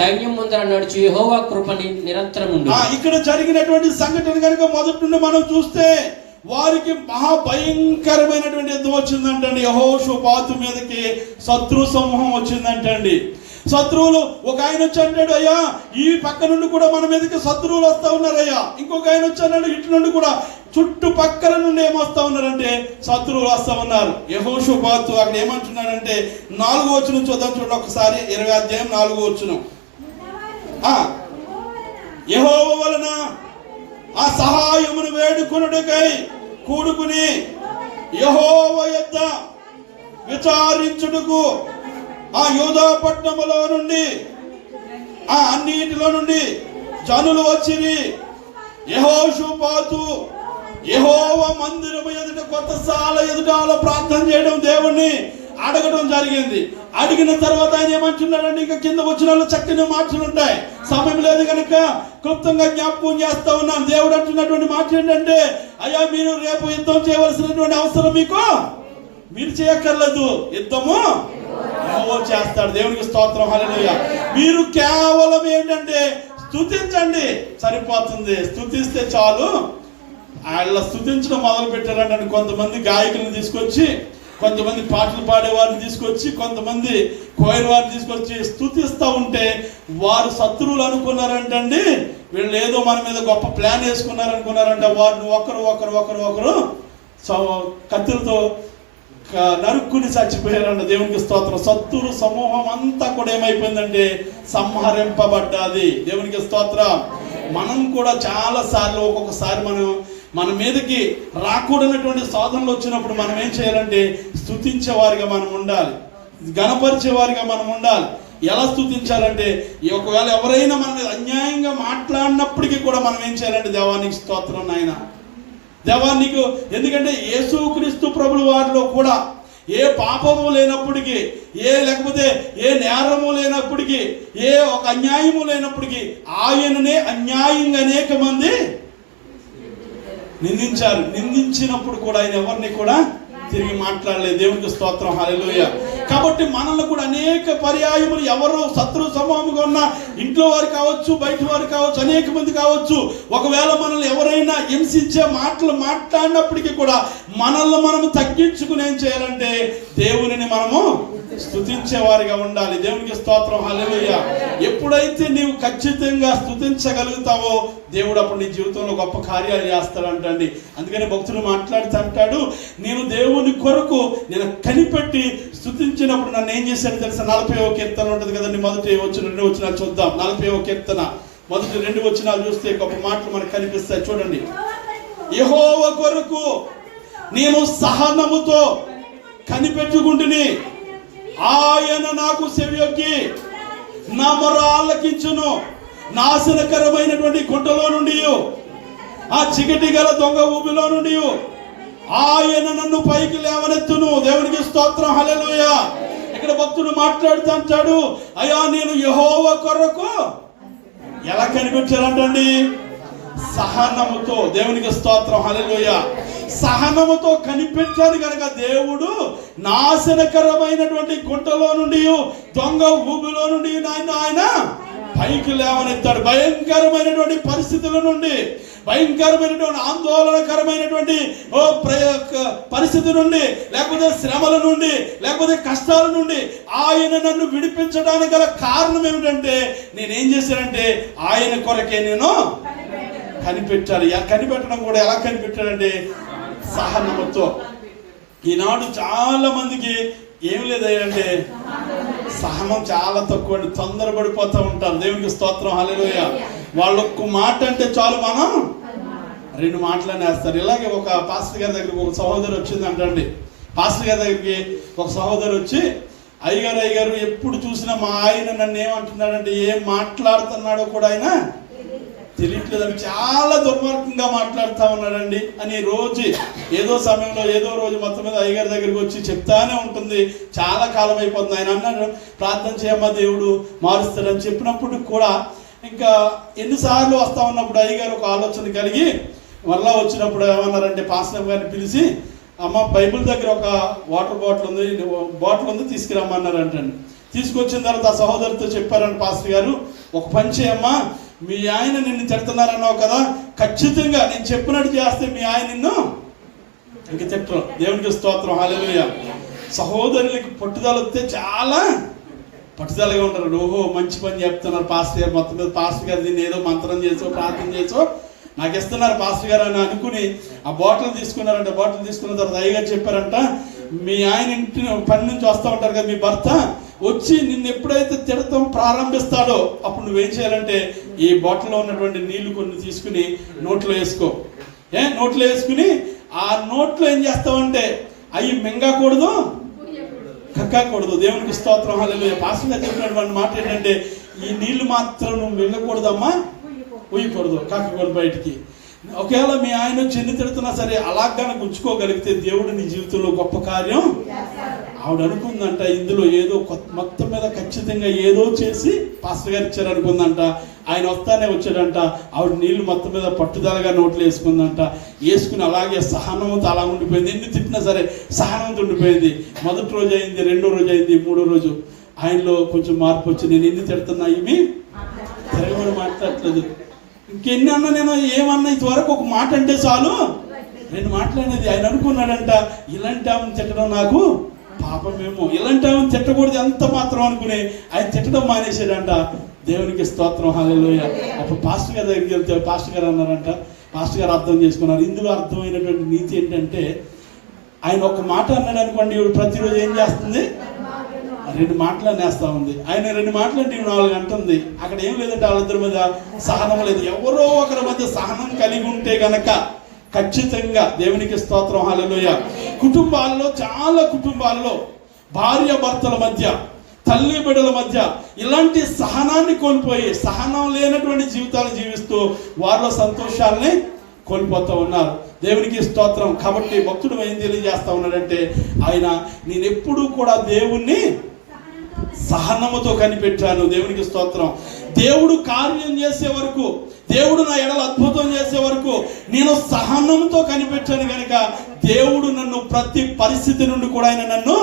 సైన్యం ముందర నడుచు యెహోవా కృపని నిరంతరం ఉండు. ఇక్కడ జరిగినటువంటి సంఘటన కనుక మొదటి నుండి మనం చూస్తే వారికి మహాభయంకరమైనటువంటి యుద్ధం వచ్చిందంటండి. యెహోషాపాతు మీదకి శత్రు సమూహం వచ్చిందంటండి. శత్రువులు, ఒక ఆయన వచ్చి అంటాడు, అయ్యా ఈ పక్క నుండి కూడా మన మీదకి శత్రువులు వస్తా ఉన్నారయ్యా. ఇంకొక ఆయన వచ్చి అన్నాడు, ఇటు నుండి కూడా చుట్టుపక్కల నుండి ఏమొస్తా ఉన్నారంటే శత్రువులు వస్తా ఉన్నారు. యెహోషాపాతు అక్కడ ఏమంటున్నాడంటే 4వ వచనం చూద్దాం చూడండి ఒకసారి. 20వ అధ్యాయం 4వ వచనం. యెహోవా వలన ఆ సహాయమును వేడుకొనుటకై కూడుకుని యెహోవా యొద్ద విచారించుటకు ఆ యూదా పట్టణములో నుండి అన్నిటిలో నుండి జనులు వచ్చిరి. యెహోషాపాతు యెహోవా మందిరము ఎదుట కొత్త సాల ఎదుట ప్రార్థన చేయడం, దేవుణ్ణి అడగడం జరిగింది. అడిగిన తర్వాత ఆయన ఏమంటున్నాడండి, ఇంకా కింద వచ్చిన చక్కని మాటలు ఉంటాయి, సమయం లేదు కనుక క్లుప్తంగా జ్ఞాపకం చేస్తా ఉన్నాను. దేవుడు అంటున్నటువంటి మాట ఏంటంటే, అయ్యా మీరు రేపు యుద్ధం చేయవలసినటువంటి అవసరం మీరు చేయక్కర్లేదు, యుద్ధము యెహోవా చేస్తాడు. దేవునికి స్తోత్రం, హల్లెలూయా. మీరు కేవలం ఏంటంటే స్తుతించండి సరిపోతుంది. స్తుతిస్తే చాలు. వాళ్ళ స్తుతించడం మొదలు పెట్టారంటే కొంతమంది గాయకులను తీసుకొచ్చి, కొంతమంది పాటలు పాడేవారిని తీసుకొచ్చి, కొంతమంది కోయిల వారిని తీసుకొచ్చి స్తుతిస్తూ ఉంటే వారు శత్రువులు అనుకున్నారంటండి. వీళ్ళు ఏదో మన మీద గొప్ప ప్లాన్ వేసుకున్నారనుకున్నారంట. వారిని ఒకరు కత్తులతో నరుక్కుని చచ్చిపోయారంట. దేవునికి స్తోత్రం. శత్రు సమూహం అంతా కూడా ఏమైపోయిందంటే సంహరింపబడ్డాది. దేవునికి స్తోత్రం. మనం కూడా చాలా సార్లు ఒక్కొక్కసారి మన మీదకి రాకూడనటువంటి సాధనలు వచ్చినప్పుడు మనం ఏం చేయాలంటే స్తుతించే వారిగా మనం ఉండాలి, ఘనపరిచే వారిగా మనం ఉండాలి. ఎలా స్తుతించాలంటే, ఒకవేళ ఎవరైనా మన మీద అన్యాయంగా మాట్లాడినప్పటికీ కూడా మనం ఏం చేయాలంటే, దేవానికి స్తోత్రం నాయన, దేవానికి. ఎందుకంటే యేసుక్రీస్తు ప్రభుల వారిలో కూడా ఏ పాపము లేనప్పటికీ, లేకపోతే ఏ నేరము లేనప్పటికీ, ఏ ఒక అన్యాయము లేనప్పటికీ ఆయననే అన్యాయంగా అనేక మంది నిందించారు. నిందించినప్పుడు కూడా ఆయన ఎవరిని కూడా తిరిగి మాట్లాడలేదు. దేవునికి స్తోత్రం, హల్లెలూయా. కాబట్టి మనల్ని కూడా అనేక పర్యాయములు ఎవరు శత్రు సమూహంగా ఉన్న ఇంట్లో వారు కావచ్చు, బయట వారు కావచ్చు, అనేక మంది కావచ్చు, ఒకవేళ మనల్ని ఎవరైనా హింసించే మాటలు మాట్లాడినప్పటికీ కూడా మనల్ని మనము తగ్గించుకుని ఏం చేయాలంటే దేవునిని మనము స్తుతించే వారిగా ఉండాలి. దేవునికి స్తోత్రం, హల్లెలూయా. ఎప్పుడైతే నీవు ఖచ్చితంగా స్తుతించగలుగుతావో దేవుడు అప్పుడు నీ జీవితంలో గొప్ప కార్యాలు చేస్తాడంటండి. అందుకని భక్తుడు మాట్లాడుతూ అంటాడు, నేను దేవుని కొరకు నేను కనిపెట్టి స్తుతించినప్పుడు నన్ను ఏం చేశాడు తెలుసా? 40వ కీర్తన ఉంటుంది కదండి, మొదటి వచ్చిన 2 వచనాలు చూద్దాం. 40వ కీర్తన మొదటి 2 వచనాలు చూస్తే గొప్ప మాటలు మనకు కనిపిస్తాయి. చూడండి. యెహోవా కొరకు నేను సహనముతో కనిపెట్టుకుంటుని ఆయన నాకు సెవియొగ్గి నా మొర ఆలకించును. నాశనకరమైనటువంటి గుంటలో నుండి, ఆ చికటి గల దొంగ ఊబిలో నుండి ఆయన నన్ను పైకి లేవనెత్తును. దేవునికి స్తోత్రం, హల్లెలూయా. ఇక్కడ భక్తుడు మాట్లాడుతూ అంటాడు, అయ్యా నేను యెహోవా కొరకు ఎలా కనిపెట్టారంటండి? సహనముతో. దేవునికి స్తోత్రం, హల్లెలూయా. సహనముతో కనిపెట్టాడు కనుక దేవుడు నాశనకరమైనటువంటి గుంటలో నుండి, దొంగ ఊబిలో నుండి ఆయన పైకి లేవనెత్తాడు. భయంకరమైనటువంటి పరిస్థితుల నుండి, భయంకరమైనటువంటి ఆందోళనకరమైనటువంటి పరిస్థితి నుండి, లేకపోతే శ్రమల నుండి, లేకపోతే కష్టాల నుండి ఆయన నన్ను విడిపించడానికి గల కారణం ఏమిటంటే, నేనేం చేశానంటే ఆయన కొరకే నేను కనిపెట్టాడు. కనిపెట్టడం కూడా ఎలా కనిపెట్టాడంటే సహనముతో. ఈనాడు చాలా మందికి ఏం లేదంటే సహనం చాలా తక్కువ అండి, తొందరపడిపోతూ ఉంటారు. దేవునికి స్తోత్రం, హల్లెలూయా. వాళ్ళొక్క మాట అంటే చాలు మనం 2 మాటలనే వేస్తారు. ఇలాగే ఒక పాస్టర్ గారి దగ్గరికి ఒక సహోదరు వచ్చింది అంటండి. పాస్టర్ గారి దగ్గరికి ఒక సహోదరు వచ్చి, అయ్యగారు ఎప్పుడు చూసినా మా ఆయన నన్ను ఏమంటున్నాడంటే, ఏం మాట్లాడుతున్నాడో కూడా ఆయన తెలియట్లేదని, చాలా దుర్మార్గంగా మాట్లాడుతూ ఉన్నాడండి అని రోజు ఏదో సమయంలో ఏదో రోజు మొత్తం మీద అయ్యగారి దగ్గరికి వచ్చి చెప్తానే ఉంటుంది. చాలా కాలం అయిపోతుంది. ఆయన అన్నాడు, ప్రార్థన చేయమ్మా దేవుడు మారుస్తాడని చెప్పినప్పుడు కూడా ఇంకా ఎన్నిసార్లు వస్తా ఉన్నప్పుడు అయ్యగారు ఒక ఆలోచన కలిగి మళ్ళా వచ్చినప్పుడు ఏమన్నారంటే, పాస్టర్ గారిని పిలిచి, అమ్మ బైబిల్ దగ్గర ఒక వాటర్ బాటిల్ ఉంది తీసుకురమ్మన్నారంటండి. తీసుకొచ్చిన తర్వాత ఆ సహోదరితో చెప్పారండి పాస్టర్ గారు, ఒక పని చేయమ్మా, మీ ఆయన నిన్ను తిడుతున్నారన్నావు కదా, ఖచ్చితంగా నేను చెప్పినట్టు చేస్తే మీ ఆయన నిన్ను ఇంక తిట్టరు. దేవునికి స్తోత్రం, హల్లెలూయా. సహోదరులకి పట్టుదల వస్తే చాలా పట్టుదలగా ఉంటారు. ఓహో మంచి పని చెప్తున్నారు పాస్టర్ గారు, మొత్తం మీద పాస్టర్ గారు దీన్ని ఏదో మంత్రం చేసో ప్రార్థన చేసో నాకు ఇస్తున్నారు పాస్టర్ గారు అని అనుకుని ఆ బాటిల్ తీసుకున్నారంట. బాటిల్ తీసుకున్న తర్వాత అయ్యగారు చెప్పారంట, మీ ఆయన ఇంటి పని నుంచి వస్తూ ఉంటారు కదా మీ భర్త, వచ్చి నిన్ను ఎప్పుడైతే తిడతాం ప్రారంభిస్తాడో అప్పుడు నువ్వేం చేయాలంటే ఈ బాటిల్లో ఉన్నటువంటి నీళ్లు కొన్ని తీసుకుని నోట్లో వేసుకో. నోట్లో వేసుకుని ఆ నోట్లో ఏం చేస్తావంటే అవి మింగకూడదు, కక్కకూడదు. దేవునికి స్తోత్రం, హల్లెలూయా. పాస్టర్ గారు చెప్పినటువంటి మాట ఏంటంటే, ఈ నీళ్లు మాత్రం నువ్వు మింగకూడదమ్మా, ఉయ్యకూడదు, కక్కకూడదు బయటికి. ఒకవేళ మీ ఆయన చెన్ని తిడుతున్నా సరే అలాగానే గుంచుకోగలిగితే దేవుడు నీ జీవితంలో గొప్ప కార్యం. ఆవిడ అనుకుందంట, ఇందులో ఏదో మొత్తం మీద ఖచ్చితంగా ఏదో చేసి పాస్టర్ గారు ఇచ్చారు అనుకుందంట. ఆయన వస్తానే వచ్చాడంట. ఆవిడ నీళ్లు మొత్తం మీద పట్టుదలగా నోట్లు వేసుకుందంట. వేసుకుని అలాగే సహనంతో అలా ఉండిపోయింది. ఎన్ని తిట్టినా సరే సహనంతో ఉండిపోయింది. మొదటి రోజు అయింది, 2వ రోజు అయింది, 3వ రోజు ఆయనలో కొంచెం మార్పు వచ్చి, నేను ఎన్ని తిడుతున్నా ఇవి తిరగబడి మాట్లాడట్లేదు. ఇంకెన్ని అన్నా నేను ఏమన్నా ఇంతవరకు ఒక మాట అంటే చాలు 2 మాటలు అనేది. ఆయన అనుకున్నాడంట, ఇలాంటి ఆమెను తిట్టడం నాకు పాపమేమో, ఇలాంటి ఆమెను తిట్టకూడదు ఎంత మాత్రం అనుకుని ఆయన తిట్టడం మానేసాడంట. దేవునికి స్తోత్రం, హల్లెలూయా. అప్పుడు పాస్టర్ గారి దగ్గరికి వెళ్తే పాస్టర్ గారు అన్నారంట, పాస్టర్ గారు అర్థం చేసుకున్నారు. ఇందులో అర్థమైనటువంటి నీతి ఏంటంటే, ఆయన ఒక మాట అన్నాడు అనుకోండి, ఇవి ప్రతిరోజు ఏం చేస్తుంది 2 మాటలు అనేస్తా ఉంది. ఆయన 2 మాటలు అంటే 4 అంటుంది. అక్కడ ఏం లేదంటే వాళ్ళిద్దరి మీద సహనం లేదు. ఎవరో ఒకరి మధ్య సహనం కలిగి ఉంటే గనక ఖచ్చితంగా దేవునికి స్తోత్రం, హల్లెలూయా. కుటుంబాల్లో చాలా కుటుంబాల్లో భార్య భర్తల మధ్య, తల్లి బిడ్డల మధ్య ఇలాంటి సహనాన్ని కోల్పోయి సహనం లేనటువంటి జీవితాలు జీవిస్తూ వారిలో సంతోషాలని కోల్పోతూ ఉన్నారు. దేవునికి స్తోత్రం. కాబట్టి భక్తుడు ఏం తెలియజేస్తా ఉన్నాడంటే, ఆయన నేనెప్పుడూ కూడా దేవుణ్ణి సహనముతో కనిపెట్టాను. దేవునికి స్తోత్రం. దేవుడు కార్యం చేసే వరకు, దేవుడు నా ఎడల అద్భుతం చేసే వరకు నేను సహనంతో కనిపెట్టాను కనుక దేవుడు నన్ను ప్రతి పరిస్థితి నుండి కూడా ఆయన నన్ను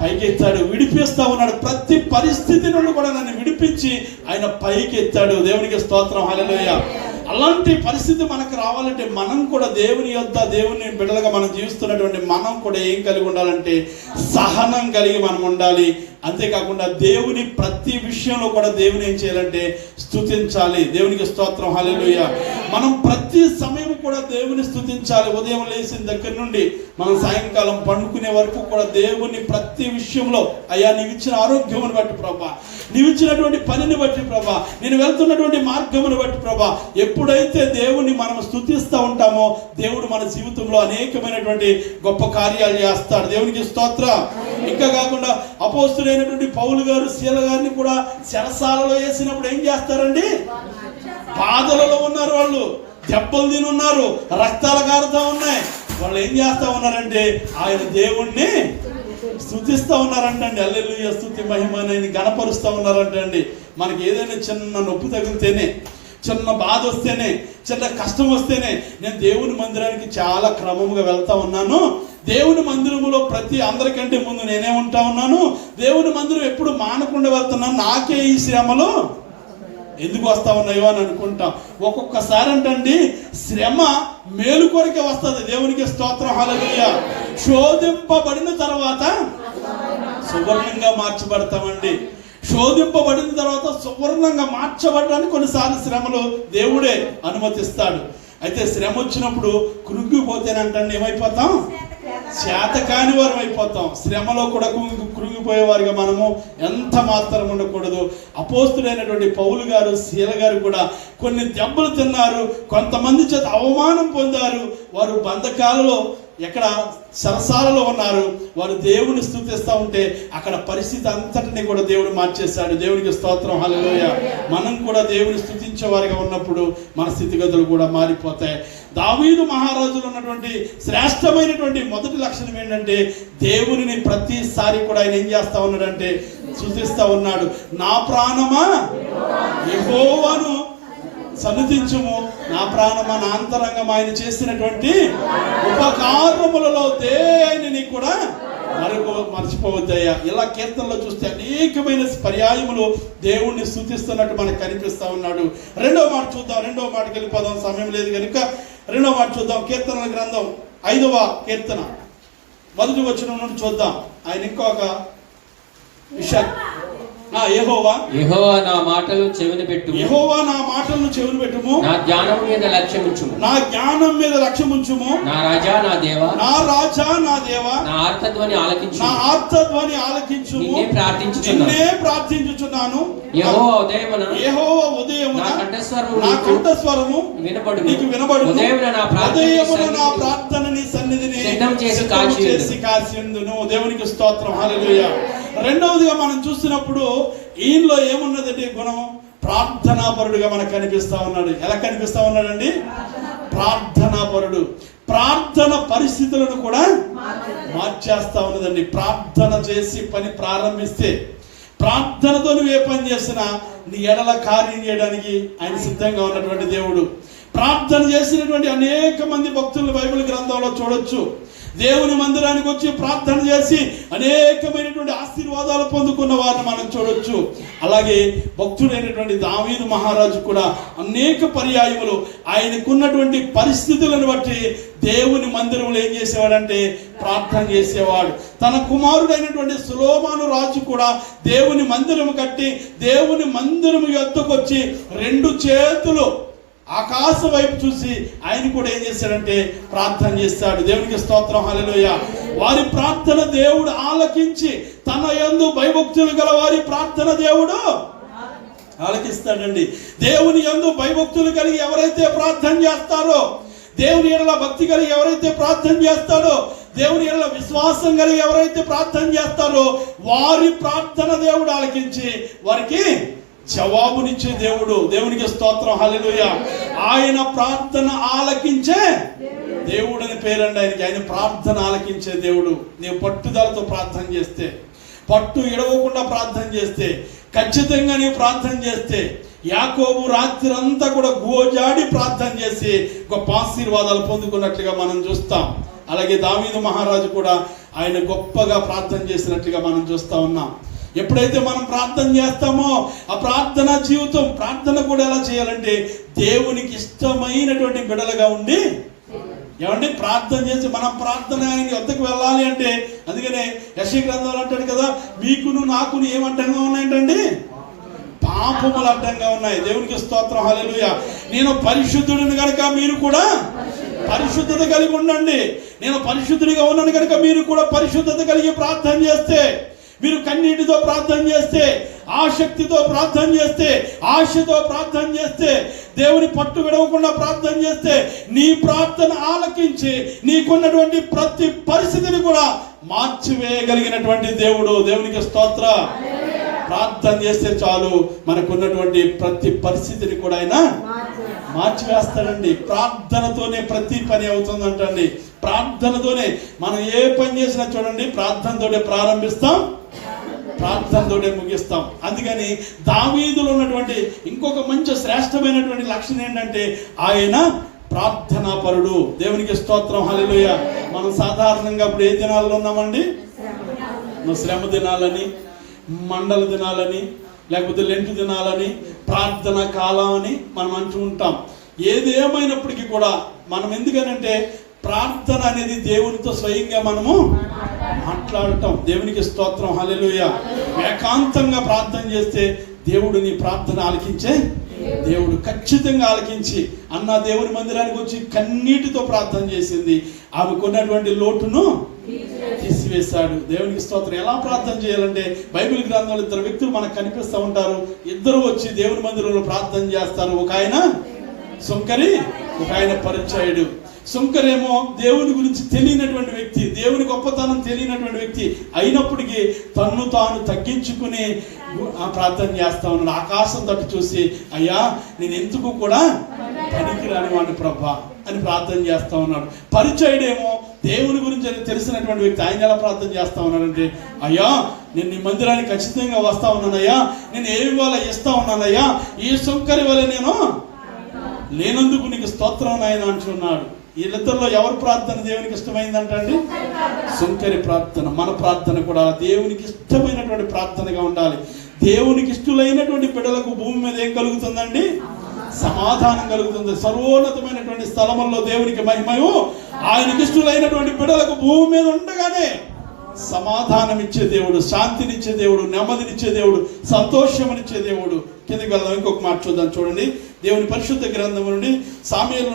పైకెత్తాడు, విడిపిస్తా ఉన్నాడు. ప్రతి పరిస్థితి నుండి కూడా నన్ను విడిపించి ఆయన పైకి ఎత్తాడు. దేవునికి స్తోత్రం, హల్లెలూయా. అలాంటి పరిస్థితి మనకు రావాలంటే మనం కూడా దేవుని యొద్ద, దేవుని బిడ్డలుగా మనం జీవిస్తున్నటువంటి మనం కూడా ఏం కలిగి ఉండాలంటే సహనం కలిగి మనం ఉండాలి. అంతేకాకుండా దేవుని ప్రతి విషయంలో కూడా దేవుని ఏం చేయాలంటే స్తుతించాలి. దేవునికి స్తోత్రం, హల్లెలూయా. మనం ప్రతి సమయం కూడా దేవుని స్తుతించాలి. ఉదయం లేచిన దగ్గర నుండి మనం సాయంకాలం పండుకునే వరకు కూడా దేవుని ప్రతి విషయంలో, అయ్యా నీవు ఇచ్చిన ఆరోగ్యమును బట్టి ప్రభా, నీవు ఇచ్చినటువంటి పనిని బట్టి ప్రభా, నేను వెళ్తున్నటువంటి మార్గమును బట్టి ప్రభా, ఎప్పుడైతే దేవుని మనం స్తుతిస్తూ ఉంటామో దేవుడు మన జీవితంలో అనేకమైనటువంటి గొప్ప కార్యాలు చేస్తాడు. దేవునికి స్తోత్రం. ఇంకా కాకుండా అపోస్తులైనటువంటి పౌలు గారు శీల గారిని కూడా చెరసాలలో వేసినప్పుడు ఏం చేస్తారండి, బాధలలో ఉన్నారు, వాళ్ళు దెబ్బలు తిని ఉన్నారు, రక్తాల కారుతా ఉన్నాయి. వాళ్ళు ఏం చేస్తా ఉన్నారంటే ఆయన దేవుణ్ణి స్తుతిస్తూ ఉన్నారంటండి. హల్లెలూయా, స్తుతి మహిమ అని గణపరుస్తూ ఉన్నారంటండి. మనకి ఏదైనా చిన్న నొప్పి తగిలితేనే, చిన్న బాధ వస్తేనే, చిన్న కష్టం వస్తేనే, నేను దేవుని మందిరానికి చాలా క్రమముగా వెళ్తా ఉన్నాను, దేవుని మందిరములో అందరికంటే ముందు నేనే ఉంటా ఉన్నాను, దేవుని మందిరం ఎప్పుడు మానకుండా వెళ్తున్నాను, నాకే ఈ శ్రమలు ఎందుకు వస్తా ఉన్నాయో అని అనుకుంటాం. ఒక్కొక్కసారి అంటండి శ్రమ మేలు కొరకే వస్తుంది. దేవునికి స్తోత్రం, హల్లెలూయా. శోధింపబడిన తర్వాత సువర్ణంగా మార్చబడతామండి. శోధింపబడిన తర్వాత సువర్ణంగా మార్చబడడానికి కొన్నిసార్లు శ్రమలు దేవుడే అనుమతిస్తాడు. అయితే శ్రమ వచ్చినప్పుడు కృంగిపోతేనంటే ఏమైపోతాం? చేతకాని వారం అయిపోతాం. శ్రమలో కూడా కృంగిపోయేవారిగా మనము ఎంత మాత్రం ఉండకూడదు. అపోస్తుడైనటువంటి పౌలు గారు, శీల గారు కూడా కొన్ని దెబ్బలు తిన్నారు, కొంతమంది చేత అవమానం పొందారు. వారు బంధకాలలో ఎక్కడ సరసాలలో ఉన్నారు. వారు దేవుని స్తుతిస్తూ ఉంటే అక్కడ పరిస్థితి అంతటిని కూడా దేవుడు మార్చేశాడు. దేవునికి స్తోత్రం, హల్లెలూయా. మనం కూడా దేవుని స్తుతించే వారిగా ఉన్నప్పుడు మన స్థితిగతులు కూడా మారిపోతాయి. దావీదు మహారాజులో ఉన్నటువంటి శ్రేష్టమైనటువంటి మొదటి లక్షణం ఏంటంటే దేవునిని ప్రతిసారి కూడా ఆయన ఏం చేస్తా ఉన్నాడంటే స్తుతిస్తూ ఉన్నాడు. నా ప్రాణమా యెహోవాను సన్నుతించుము, నా ప్రాణమా నా అంతరంగం ఆయన చేసినటువంటి ఉపకారములలో దేనిని కూడా మర్చిపోవద్దయ్యా. ఇలా కీర్తనలో చూస్తే అనేకమైన పర్యాయములు దేవుణ్ణి స్తుతిస్తున్నట్టు మనకు కనిపిస్తా ఉన్నాడు. రెండవ మాట చూద్దాం. రెండవ మాటకి వెళ్ళిపోదాం, సమయం లేదు కనుక రెండవ మాట చూద్దాం. కీర్తనల గ్రంథం 5వ కీర్తన 1వ వచనం నుండి చూద్దాం. ఆయన ఇంకొక విషయం, యెహోవా నా మాటలు చెవిని పెట్టుము, యెహోవా నా మాటలను చెవిని పెట్టుము, నా జ్ఞానం మీద లక్ష్యముంచుము, నా జ్ఞానం మీద లక్ష్యముంచుము, నా రాజా నా దేవా, నా రాజా నా దేవా, నా ఆర్తధ్వని ఆలకించు, నా ఆర్తధ్వని ఆలకించుము, నిన్నే ప్రార్థించుచున్నాను. యెహోవా ఉదయమున నా కంఠస్వరము నీకు వినబడును. ఉదయమున నా ప్రార్థన నీ సన్నిధిని సిద్ధం చేసి కాల్చిందును. దేవునికి స్తోత్రం, హల్లెలూయా. రెండవదిగా మనం చూసినప్పుడు ఈయనలో ఏమున్నదండి గుణం? ప్రార్థనాపరుడుగా మనకు కనిపిస్తా ఉన్నాడు. ఎలా కనిపిస్తా ఉన్నాడండి? ప్రార్థనాపరుడు. ప్రార్థన పరిస్థితులను కూడా మార్చేస్తా ఉన్నదండి. ప్రార్థన చేసి పని ప్రారంభిస్తే, ప్రార్థనతో నువ్వు ఏ పని చేసినా నీ ఎడల కార్యం చేయడానికి ఆయన సిద్ధంగా ఉన్నటువంటి దేవుడు. ప్రార్థన చేసినటువంటి అనేక మంది భక్తులు బైబిల్ గ్రంథంలో చూడొచ్చు. దేవుని మందిరానికి వచ్చి ప్రార్థన చేసి అనేకమైనటువంటి ఆశీర్వాదాలు పొందుకున్న వారిని మనం చూడొచ్చు. అలాగే భక్తుడైనటువంటి దావీదు మహారాజు కూడా అనేక పర్యాయములు ఆయనకున్నటువంటి పరిస్థితులను బట్టి దేవుని మందిరంలో ఏం చేసేవాడంటే ప్రార్థన చేసేవాడు. తన కుమారుడైనటువంటి సొలొమోను రాజు కూడా దేవుని మందిరం కట్టి దేవుని మందిరం యొద్దకు వచ్చి 2 చేతులు ఆకాశం వైపు చూసి ఆయన కూడా ఏం చేశాడంటే ప్రార్థన చేస్తాడు. దేవునికి స్తోత్రం, హల్లెలూయా. వారి ప్రార్థన దేవుడు ఆలకించి తన యందు భయభక్తులు గల వారి ప్రార్థన దేవుడు ఆలకిస్తాడండి. దేవుని యందు భయభక్తులు కలిగి ఎవరైతే ప్రార్థన చేస్తారో, దేవుని ఎడల భక్తి కలిగి ఎవరైతే ప్రార్థన చేస్తారో, దేవుని ఎడల విశ్వాసం కలిగి ఎవరైతే ప్రార్థన చేస్తారో వారి ప్రార్థన దేవుడు ఆలకించి వారికి జవాబునిచ్చే దేవుడు. దేవునికి స్తోత్రం, హల్లెలూయా. ఆయన ప్రార్థన ఆలకించే దేవుడు అని పేరండి ఆయనకి. ఆయన ప్రార్థన ఆలకించే దేవుడు. నీవు పట్టుదలతో ప్రార్థన చేస్తే, పట్టు ఎడవకుండా ప్రార్థన చేస్తే, ఖచ్చితంగా నీవు ప్రార్థన చేస్తే, యాకోబు రాత్రి అంతా కూడా గోజాడి ప్రార్థన చేసి గొప్ప ఆశీర్వాదాలు పొందుకున్నట్లుగా మనం చూస్తాం. అలాగే దావీదు మహారాజు కూడా ఆయన గొప్పగా ప్రార్థన చేసినట్లుగా మనం చూస్తా ఉన్నాం. ఎప్పుడైతే మనం ప్రార్థన చేస్తామో ఆ ప్రార్థన జీవితం, ప్రార్థన కూడా ఎలా చేయాలంటే దేవునికి ఇష్టమైనటువంటి బిడ్డలుగా ఉండి, ఏమంటే ప్రార్థన చేసి మనం ప్రార్థన ఆయన వద్దకు వెళ్ళాలి అంటే, అందుకనే యెషయా గ్రంథంలో అంటాడు కదా, మీకును నాకును ఏమంటంగా ఉన్నాయంటండి? పాపములు అడ్డంగా ఉన్నాయి. దేవునికి స్తోత్రం, హల్లెలూయా. నేను పరిశుద్ధుడిని కనుక మీరు కూడా పరిశుద్ధత కలిగి ఉండండి. నేను పరిశుద్ధుడిగా ఉన్నాను కనుక మీరు కూడా పరిశుద్ధత కలిగి ప్రార్థన చేస్తే, మీరు కన్నీటితో ప్రార్థన చేస్తే, ఆసక్తితో ప్రార్థన చేస్తే, ఆశతో ప్రార్థన చేస్తే, దేవుని పట్టు విడవకుండా ప్రార్థన చేస్తే నీ ప్రార్థన ఆలకించి నీకున్నటువంటి ప్రతి పరిస్థితిని కూడా మార్చివేయగలిగినటువంటి దేవుడు. దేవునికి స్తోత్ర. ప్రార్థన చేస్తే చాలు మనకున్నటువంటి ప్రతి పరిస్థితిని కూడా ఆయన మార్చివేస్తాడండి. ప్రార్థనతోనే ప్రతి పని అవుతుందంటండి. ప్రార్థనతోనే మనం ఏ పని చేసినా చూడండి, ప్రార్థనతోనే ప్రారంభిస్తాం, ప్రార్థనతోనే ముగిస్తాం. అందుకని దావీదులో ఉన్నటువంటి ఇంకొక మంచి శ్రేష్టమైనటువంటి లక్షణం ఏంటంటే ఆయన ప్రార్థనాపరుడు. దేవునికి స్తోత్రం, హల్లెలూయా. మనం సాధారణంగా ఇప్పుడు ఏ దినాల్లో ఉన్నామండి? శ్రమ దినాలని, మండల దినాలని, లేకపోతే లెంటు దినాలని, ప్రార్థన కాలం అని మనం అంటూ ఉంటాం. ఏది ఏమైనప్పటికీ కూడా మనం ఎందుకనంటే ప్రార్థన అనేది దేవునితో స్వయంగా మనము మాట్లాడటం. దేవునికి స్తోత్రం, హల్లెలూయా. ఏకాంతంగా ప్రార్థన చేస్తే దేవుడు నీ ప్రార్థన ఆలకించే దేవుడు. ఖచ్చితంగా ఆలకించి అన్న దేవుని మందిరానికి వచ్చి కన్నీటితో ప్రార్థన చేసింది. ఆమెకున్నటువంటి లోటును తీసివేశాడు. దేవునికి స్తోత్రం. ఎలా ప్రార్థన చేయాలంటే బైబిల్ గ్రంథంలో ఇద్దరు వ్యక్తులు మనకు కనిపిస్తూ ఉంటారు. ఇద్దరు వచ్చి దేవుని మందిరంలో ప్రార్థన చేస్తారు. ఒక ఆయన సుంకరి, ఒక ఆయన పరిచయుడు. సుంకరేమో దేవుని గురించి తెలియనటువంటి వ్యక్తి, దేవుని గొప్పతనం తెలియనటువంటి వ్యక్తి అయినప్పటికీ తన్ను తాను తగ్గించుకుని ప్రార్థన చేస్తా ఉన్నాడు. ఆకాశం తట్టు చూసి, అయ్యా నేను ఎందుకు కూడా పనికిరాని వాడిని ప్రభా అని ప్రార్థన చేస్తా ఉన్నాడు. పరిచయుడేమో దేవుని గురించి తెలిసినటువంటి వ్యక్తి. ఆయన ఎలా ప్రార్థన చేస్తా ఉన్నాడంటే, అయ్యా నేను నీ మందిరానికి ఖచ్చితంగా వస్తా ఉన్నానయ్యా, నేను ఏమి వల్ల ఇస్తా ఉన్నానయ్యా, ఈ సుంకరి వల్ల నేను లేనందుకు నీకు స్తోత్రం నాయన అంటున్నాడు. వీళ్ళిద్దరిలో ఎవరి ప్రార్థన దేవునికి ఇష్టమైందంటండి? సుంకరి ప్రార్థన. మన ప్రార్థన కూడా దేవునికి ఇష్టమైనటువంటి ప్రార్థనగా ఉండాలి. దేవునికి ఇష్టలైనటువంటి బిడ్డలకు భూమి మీద ఏం కలుగుతుందండి? సమాధానం కలుగుతుంది. సర్వోన్నతమైనటువంటి స్థలముల్లో దేవునికి మహిమయు, ఆయనకి ఇష్టలైనటువంటి బిడ్డలకు భూమి మీద ఉండగానే సమాధానం ఇచ్చే దేవుడు, శాంతినిచ్చే దేవుడు, నెమ్మదినిచ్చే దేవుడు, సంతోషమునిచ్చే దేవుడు. కిందకి వెళ్దాం. ఇంకొక మాట చూద్దాం. చూడండి, దేవుని పరిశుద్ధ గ్రంథం నుండి సమూయేలు,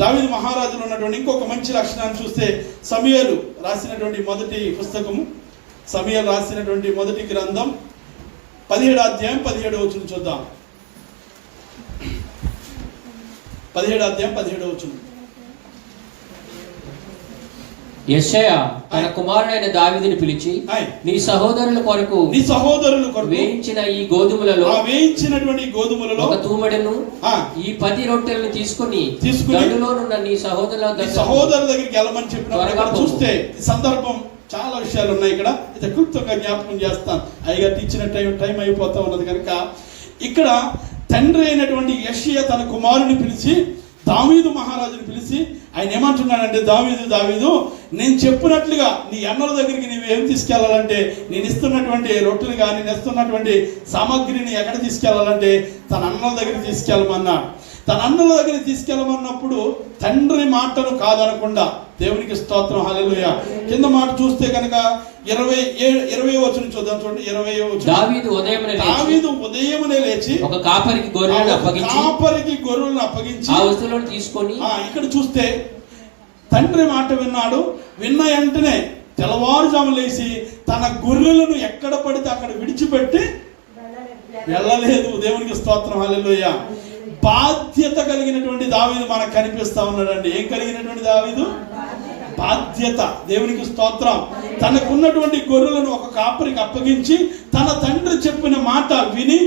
దావీదు మహారాజులో ఉన్నటువంటి ఇంకొక మంచి లక్షణాన్ని చూస్తే, సమూయేలు రాసినటువంటి మొదటి పుస్తకము, సమూయేలు రాసినటువంటి మొదటి గ్రంథం 17వ అధ్యాయం 17వ వచనం చూద్దాం. 17వ అధ్యాయం 17వ వచనం. యెషయా తన కుమారుడైన దావీదుని పిలిచి, నీ సహోదరుల కొరకు వేయించిన ఈ గోధుమలలో, వేయించినటువంటి గోధుమలలో ఒక తూమెడను, ఈ 10 రొట్టెలను తీసుకుని దండులోనున్న నీ సహోదరుల దగ్గరికి వెళ్ళమని చెప్పిన చూస్తే ఈ సందర్భం చాలా విషయాలు ఉన్నాయి. ఇక్కడ ఇది క్లుప్తంగా జ్ఞాపకం చేస్తాను. అయ్యగారు ఇచ్చిన టైం అయిపోతా ఉన్నది కనుక, ఇక్కడ తండ్రి అయినటువంటి యెషయా తన కుమారుని పిలిచి దావీదు మహారాజుని పిలిచి ఆయన ఏమంటున్నాడంటే, దావీదు నేను చెప్పినట్లుగా నీ అన్నల దగ్గరికి నువ్వు ఏం తీసుకెళ్లాలంటే, నేను ఇస్తున్నటువంటి రొట్టెలు కానీ నేను ఇస్తున్నటువంటి సామగ్రిని ఎక్కడ తీసుకెళ్లాలంటే తన అన్నల దగ్గరికి తీసుకెళ్ళమన్నాడు. తన అన్నల దగ్గరికి తీసుకెళ్ళమన్నప్పుడు తండ్రి మాటను కాదనకుండా, దేవునికి స్తోత్రం, హల్లెలూయా. కింద మాట చూస్తే కనుక 20వ వచనం చూద్దాం. చూడండి, 20వ వచనం. దావీదు ఉదయమునే లేచి ఒక కాపరికి గొర్రెలను అప్పగించి ఆ వస్తువులను తీసుకొని, ఇక్కడ చూస్తే తండ్రి మాట విన్నాడు. విన్న వెంటనే తెల్లవారుజాము లేచి తన గొర్రెలను ఎక్కడ పడితే అక్కడ విడిచిపెట్టి వెళ్ళలేదు. దేవునికి స్తోత్రం, హల్లెలూయా. బాధ్యత కలిగినటువంటి దావీదు మనకు కనిపిస్తా ఉన్నాడండి. ఏం కలిగినటువంటి దావీదు? బాధ్యత. దేవునికి స్తోత్రం. తనకున్నటువంటి గొర్రెలను ఒక కాపరికి అప్పగించి తన తండ్రి చెప్పిన మాట విని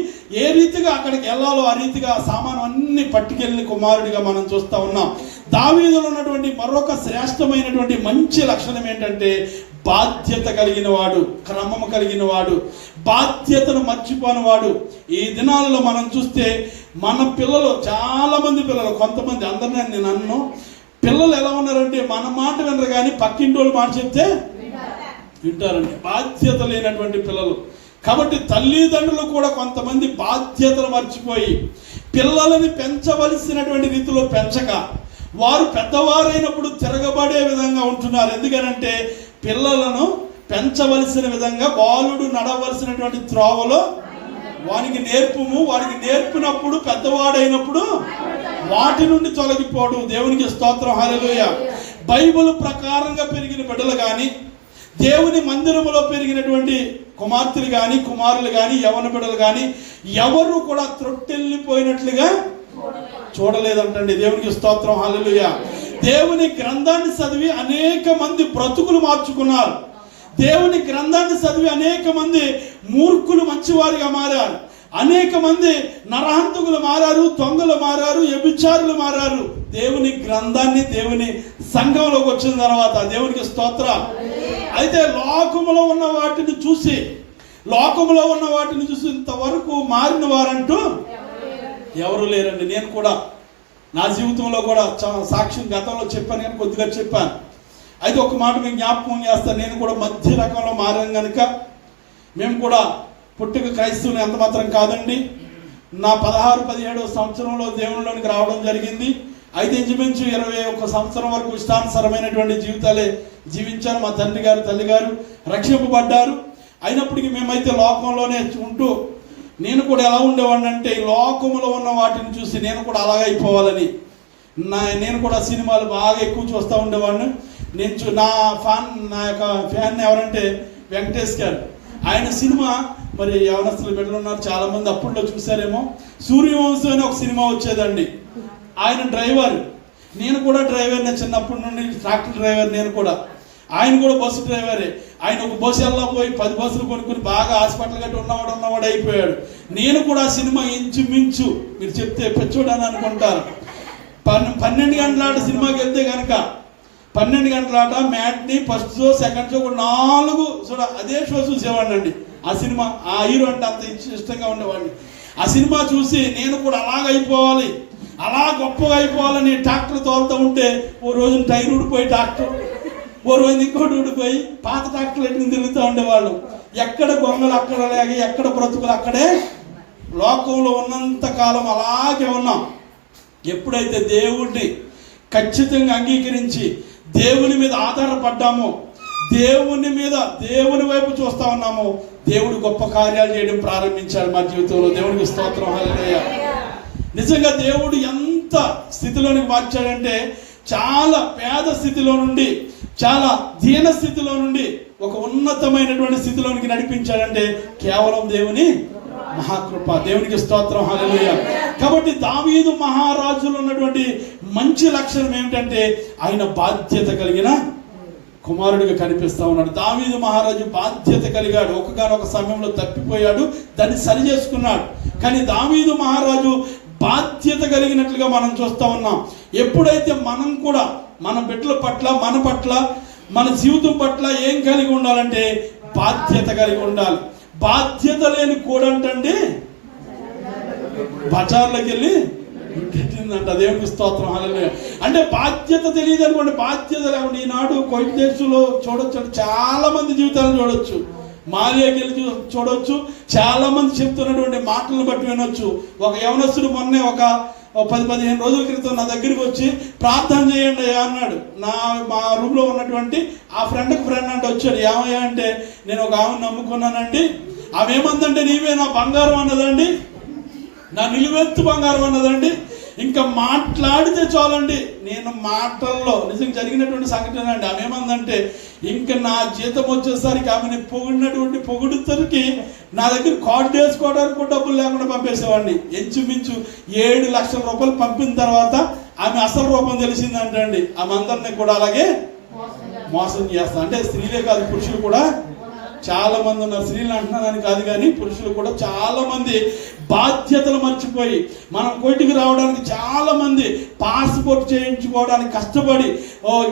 ఏ రీతిగా అక్కడికి వెళ్ళాలో ఆ రీతిగా సామాను అన్ని పట్టుకెళ్ళిన కుమారుడిగా మనం చూస్తా ఉన్నాం. దావీదులో ఉన్నటువంటి మరొక శ్రేష్టమైనటువంటి మంచి లక్షణం ఏంటంటే బాధ్యత కలిగిన వాడు, క్రమము కలిగిన వాడు, బాధ్యతను మర్చిపోని వాడు. ఈ దినాలలో మనం చూస్తే మన పిల్లలు, చాలా మంది పిల్లలు, కొంతమంది, అందరినీ నేను అన్ను, పిల్లలు ఎలా ఉన్నారంటే మన మాట వినరు కానీ పక్కింటి వాళ్ళు మాట చెప్తే వింటారండి. బాధ్యత లేనటువంటి పిల్లలు. కాబట్టి తల్లిదండ్రులు కూడా కొంతమంది బాధ్యతలు మర్చిపోయి పిల్లలని పెంచవలసినటువంటి రీతిలో పెంచక వారు పెద్దవారైనప్పుడు తిరగబడే విధంగా ఉంటున్నారు. ఎందుకనంటే పిల్లలను పెంచవలసిన విధంగా బాలుడు నడవలసినటువంటి త్రోవలో వానికి నేర్పుము, వారికి నేర్పినప్పుడు పెద్దవాడైనప్పుడు వాటి నుండి తొలగిపోవడం. దేవునికి స్తోత్రం, హల్లెలూయా. బైబిల్ ప్రకారంగా పెరిగిన బిడ్డలు కానీ, దేవుని మందిరములో పెరిగినటువంటి కుమార్తెలు కానీ, కుమారులు కానీ, యవ్వన బిడ్డలు కానీ ఎవరు కూడా త్రొట్టెళ్ళిపోయినట్లుగా చూడలేదంటండి. దేవునికి స్తోత్రం, హల్లెలూయా. దేవుని గ్రంథాన్ని చదివి అనేక మంది బ్రతుకులు మార్చుకున్నారు. దేవుని గ్రంథాన్ని చదివి అనేక మంది మూర్ఖులు మంచివారిగా మారారు. అనేక మంది నరహంతకులు మారారు, దొంగలు మారారు, వ్యభిచారులు మారారు. దేవుని గ్రంథాన్ని, దేవుని సంఘంలోకి వచ్చిన తర్వాత దేవునికి స్తోత్రం. అయితే లోకములో ఉన్న వాటిని చూసి ఇంతవరకు మారిన వారంటూ ఎవరు లేరండి. నేను కూడా నా జీవితంలో కూడా సాక్ష్యం గతంలో చెప్పాను కానీ కొద్దిగా చెప్పాను. అయితే ఒక మాట మీకు జ్ఞాపకం చేస్తాను. నేను కూడా మధ్య రకంలో మారాను కనుక మేము కూడా పుట్టుక క్రైస్తవుని ఎంత మాత్రం కాదండి. నా 16-17 సంవత్సరంలో దేవునిలోనికి రావడం జరిగింది. అయితే ఇంచుమించు 21 సంవత్సరం వరకు ఇష్టానుసరమైనటువంటి జీవితాలే జీవించాను. మా తండ్రి గారు తల్లి గారు రక్షింపబడ్డారు. అయినప్పటికీ మేమైతే లోకంలోనే ఉంటూ నేను కూడా ఎలా ఉండేవాడిని అంటే, ఈ లోకంలో ఉన్న వాటిని చూసి నేను కూడా అలాగే అయిపోవాలని నేను కూడా సినిమాలు బాగా ఎక్కువ చూస్తూ ఉండేవాడిని. నా యొక్క ఫ్యాన్ ఎవరంటే వెంకటేష్ గారు. ఆయన సినిమా మరి యవనస్తులు బిడ్డలు ఉన్నారు, చాలామంది అప్పుడులో చూసారేమో. సూర్యవంశం అని ఒక సినిమా వచ్చేదండి. ఆయన డ్రైవర్, నేను కూడా డ్రైవర్నే చిన్నప్పటి నుండి, ట్రాక్టర్ డ్రైవర్ నేను కూడా. ఆయన కూడా బస్సు డ్రైవరే. ఆయన ఒక బస్సు వెళ్ళకపోయి 10 బస్సులు కొనుక్కుని బాగా హాస్పిటల్ గట్టి ఉన్నవాడు అయిపోయాడు. నేను కూడా ఆ సినిమా ఇంచుమించు మీరు చెప్తే పెచ్చోడని అనుకుంటారు. 12 గంటల ఆట సినిమాకి వెళ్తే కనుక 12 గంటల ఆట matinee first show second show కూడా 4 అదే షో చూసేవాడిని అండి. ఆ సినిమా ఆ హీరో అంటే అంత ఇష్టంగా ఉండేవాడిని. ఆ సినిమా చూసి నేను కూడా అలాగైపోవాలి, అలా గొప్పగా అయిపోవాలని ట్రాక్టర్ తోలుతూ ఉంటే ఓ రోజున టైర్ ఊడిపోయి ట్రాక్టర్, ఓ రోజు ఇంకోటి ఊడిపోయి పాత ట్రాక్టర్లు ఎట్టుకుని తిరుగుతూ ఉండేవాళ్ళు. ఎక్కడ గొంగలు అక్కడ లేక ఎక్కడ బ్రతుకులు అక్కడే. లోకంలో ఉన్నంత కాలం అలాగే ఉన్నాం. ఎప్పుడైతే దేవుడిని ఖచ్చితంగా అంగీకరించి దేవుని మీద ఆధారపడ్డామో, దేవుని వైపు చూస్తా ఉన్నాము, దేవుడు గొప్ప కార్యాలు చేయడం ప్రారంభించాడు మా జీవితంలో. దేవుడికి స్తోత్రం, హల్లెలూయా. నిజంగా దేవుడు ఎంత స్థితిలోనికి మార్చాడంటే, చాలా పేద స్థితిలో నుండి, చాలా దీన స్థితిలో నుండి ఒక ఉన్నతమైనటువంటి స్థితిలోనికి నడిపించాడంటే కేవలం దేవుని మహాకృప. దేవునికి స్తోత్రం, హల్లెలూయా. కాబట్టి దావీదు మహారాజులో ఉన్నటువంటి మంచి లక్షణం ఏమిటంటే, ఆయన బాధ్యత కలిగిన కుమారుడిగా కనిపిస్తా ఉన్నాడు. దావీదు మహారాజు బాధ్యత కలిగాడు. ఒకగానొక సమయంలో తప్పిపోయాడు, దాన్ని సరి చేసుకున్నాడు. కానీ దావీదు మహారాజు బాధ్యత కలిగినట్లుగా మనం చూస్తా ఉన్నాం. ఎప్పుడైతే మనం కూడా మన బిడ్డల పట్ల, మన పట్ల, మన జీవితం పట్ల ఏం కలిగి ఉండాలంటే బాధ్యత కలిగి ఉండాలి. బాధ్యత లేని కోడంటండి బజార్లోకి వెళ్ళి పెట్టిందంట. దేవునికి స్తోత్రం, హల్లెలూయా. అంటే బాధ్యత తెలియదు అనుకోండి. బాధ్యత లేకుండా ఈనాడు కోయిట్ దేశంలో చూడొచ్చు, చాలా మంది జీవితాలను చూడొచ్చు. మాలియాకి వెళ్ళి చూడొచ్చు. చాలా మంది చెప్తున్నటువంటి మాటలను బట్టి వినొచ్చు. ఒక యవనస్తుడు మొన్నే ఒక 10-15 రోజుల క్రితం నా దగ్గరికి వచ్చి ప్రార్థన చేయండి అయ్యా అన్నాడు. మా రూమ్లో ఉన్నటువంటి ఆ ఫ్రెండ్ అంటే వచ్చాడు. ఏమయ్యా అంటే, నేను ఒక ఆమెను నమ్ముకున్నానండి. ఆమె ఏమందంటే, నీవే నా బంగారం అన్నదండి, నా నిలువెత్తు బంగారం అన్నదండి. ఇంకా మాట్లాడితే చాలండి. నేను మాటల్లో నిజంగా జరిగినటువంటి సంఘటన అండి. ఆమె ఏమందంటే, ఇంకా నా జీతం వచ్చేసరికి ఆమెని పొగిడినటువంటి పొగుడుతరికి నా దగ్గర కార్డు వేసుకోవడానికి కూడా డబ్బులు లేకుండా పంపేసేవాడిని. ఇంచుమించు 7 లక్షల రూపాయలు పంపిన తర్వాత ఆమె అసలు రూపం తెలిసిందంటండి. ఆమె అందరినీ కూడా అలాగే మోసం చేస్తా. అంటే స్త్రీలే కాదు, పురుషులు కూడా చాలా మంది ఉన్నారు. స్త్రీలు అంటున్నానని కాదు, కానీ పురుషులు కూడా చాలా మంది బాధ్యతలు మర్చిపోయి, మనం కోయిటికి రావడానికి చాలా మంది పాస్పోర్ట్ చేయించుకోవడానికి కష్టపడి,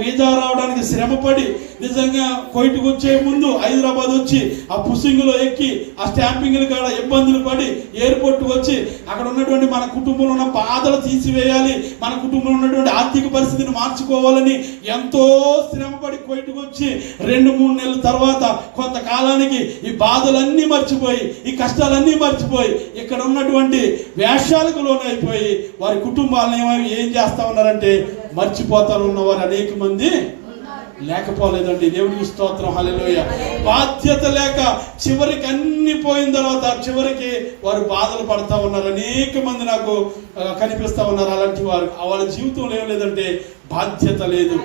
వీసా రావడానికి శ్రమపడి, నిజంగా కోయిటికి వచ్చే ముందు హైదరాబాద్ వచ్చి ఆ పుసింగ్లో ఎక్కి ఆ స్టాంపింగ్లు కాడ ఇబ్బందులు పడి ఎయిర్పోర్ట్కి వచ్చి అక్కడ ఉన్నటువంటి మన కుటుంబంలో ఉన్న బాధలు తీసివేయాలి, మన కుటుంబంలో ఉన్నటువంటి ఆర్థిక పరిస్థితిని మార్చుకోవాలని ఎంతో శ్రమపడి కోయిటికి వచ్చి 2-3 నెలల తర్వాత కొంతకాలానికి ఈ బాధలన్నీ మర్చిపోయి, ఈ కష్టాలన్నీ మర్చిపోయి, ఇక్కడ ఉన్నటువంటి వేషాలకు లోనైపోయి వారి కుటుంబాలను ఏం చేస్తా ఉన్నారంటే మర్చిపోతా ఉన్నవారు అనేక మంది లేకపోలేదండి. దేవునికి స్తోత్రం, హల్లెలూయా. బాధ్యత లేక చివరికి అన్ని పోయిన తర్వాత చివరికి వారు బాధలు పడతా ఉన్నారు. అనేక మంది నాకు కనిపిస్తా ఉన్నారు. అలాంటి వారు వాళ్ళ జీవితంలో ఏం లేదంటే బాధ్యత లేదు.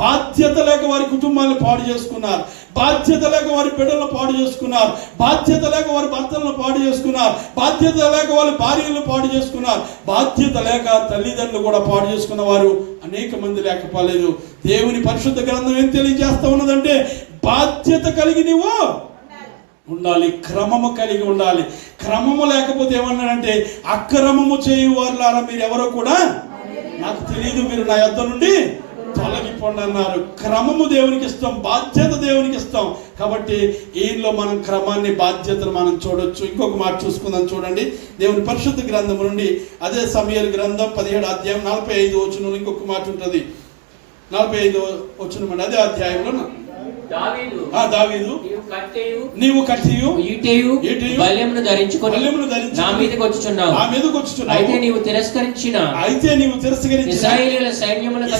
బాధ్యత లేక వారి కుటుంబాలను పాడు చేసుకున్నారు. బాధ్యత లేక వారి బిడ్డలను పాడు చేసుకున్నారు. బాధ్యత లేక వారి భర్తలను పాడు చేసుకున్నారు. బాధ్యత లేక వారి భార్యలను పాడు చేసుకున్నారు. బాధ్యత లేక తల్లిదండ్రులు కూడా పాడు చేసుకున్న వారు అనేక మంది లేకపోలేదు. దేవుని పరిశుద్ధ గ్రంథం ఏం తెలియజేస్తా ఉన్నదంటే, బాధ్యత కలిగి నీవు ఉండాలి, క్రమము కలిగి ఉండాలి. క్రమము లేకపోతే ఏమన్నాడంటే, అక్రమము చేయు వారులారా మీరు ఎవరో కూడా నాకు తెలియదు, మీరు నా యొద్ద నుండి తొలగిపోండి అన్నారు. క్రమము దేవునికి ఇష్టం, బాధ్యత దేవునికి ఇష్టం. కాబట్టి ఈయనలో మనం క్రమాన్ని, బాధ్యతను మనం చూడొచ్చు. ఇంకొక మాట చూసుకుందాం, చూడండి. దేవుని పరిశుద్ధ గ్రంథం నుండి అదే సమూయేలు గ్రంథం 17వ అధ్యాయం 45వ వచనంలో ఇంకొక మాట ఉంటుంది. 45వ వచనం అండి అదే అధ్యాయంలో దావీదు నీవు కత్తియు ఈటెయు బల్యమును ధరించుకొని నా మీదకి వచ్చుచున్నావు. అయితే నీవు తిరస్కరించిన ఇశ్రాయేలీయుల సైన్యములకు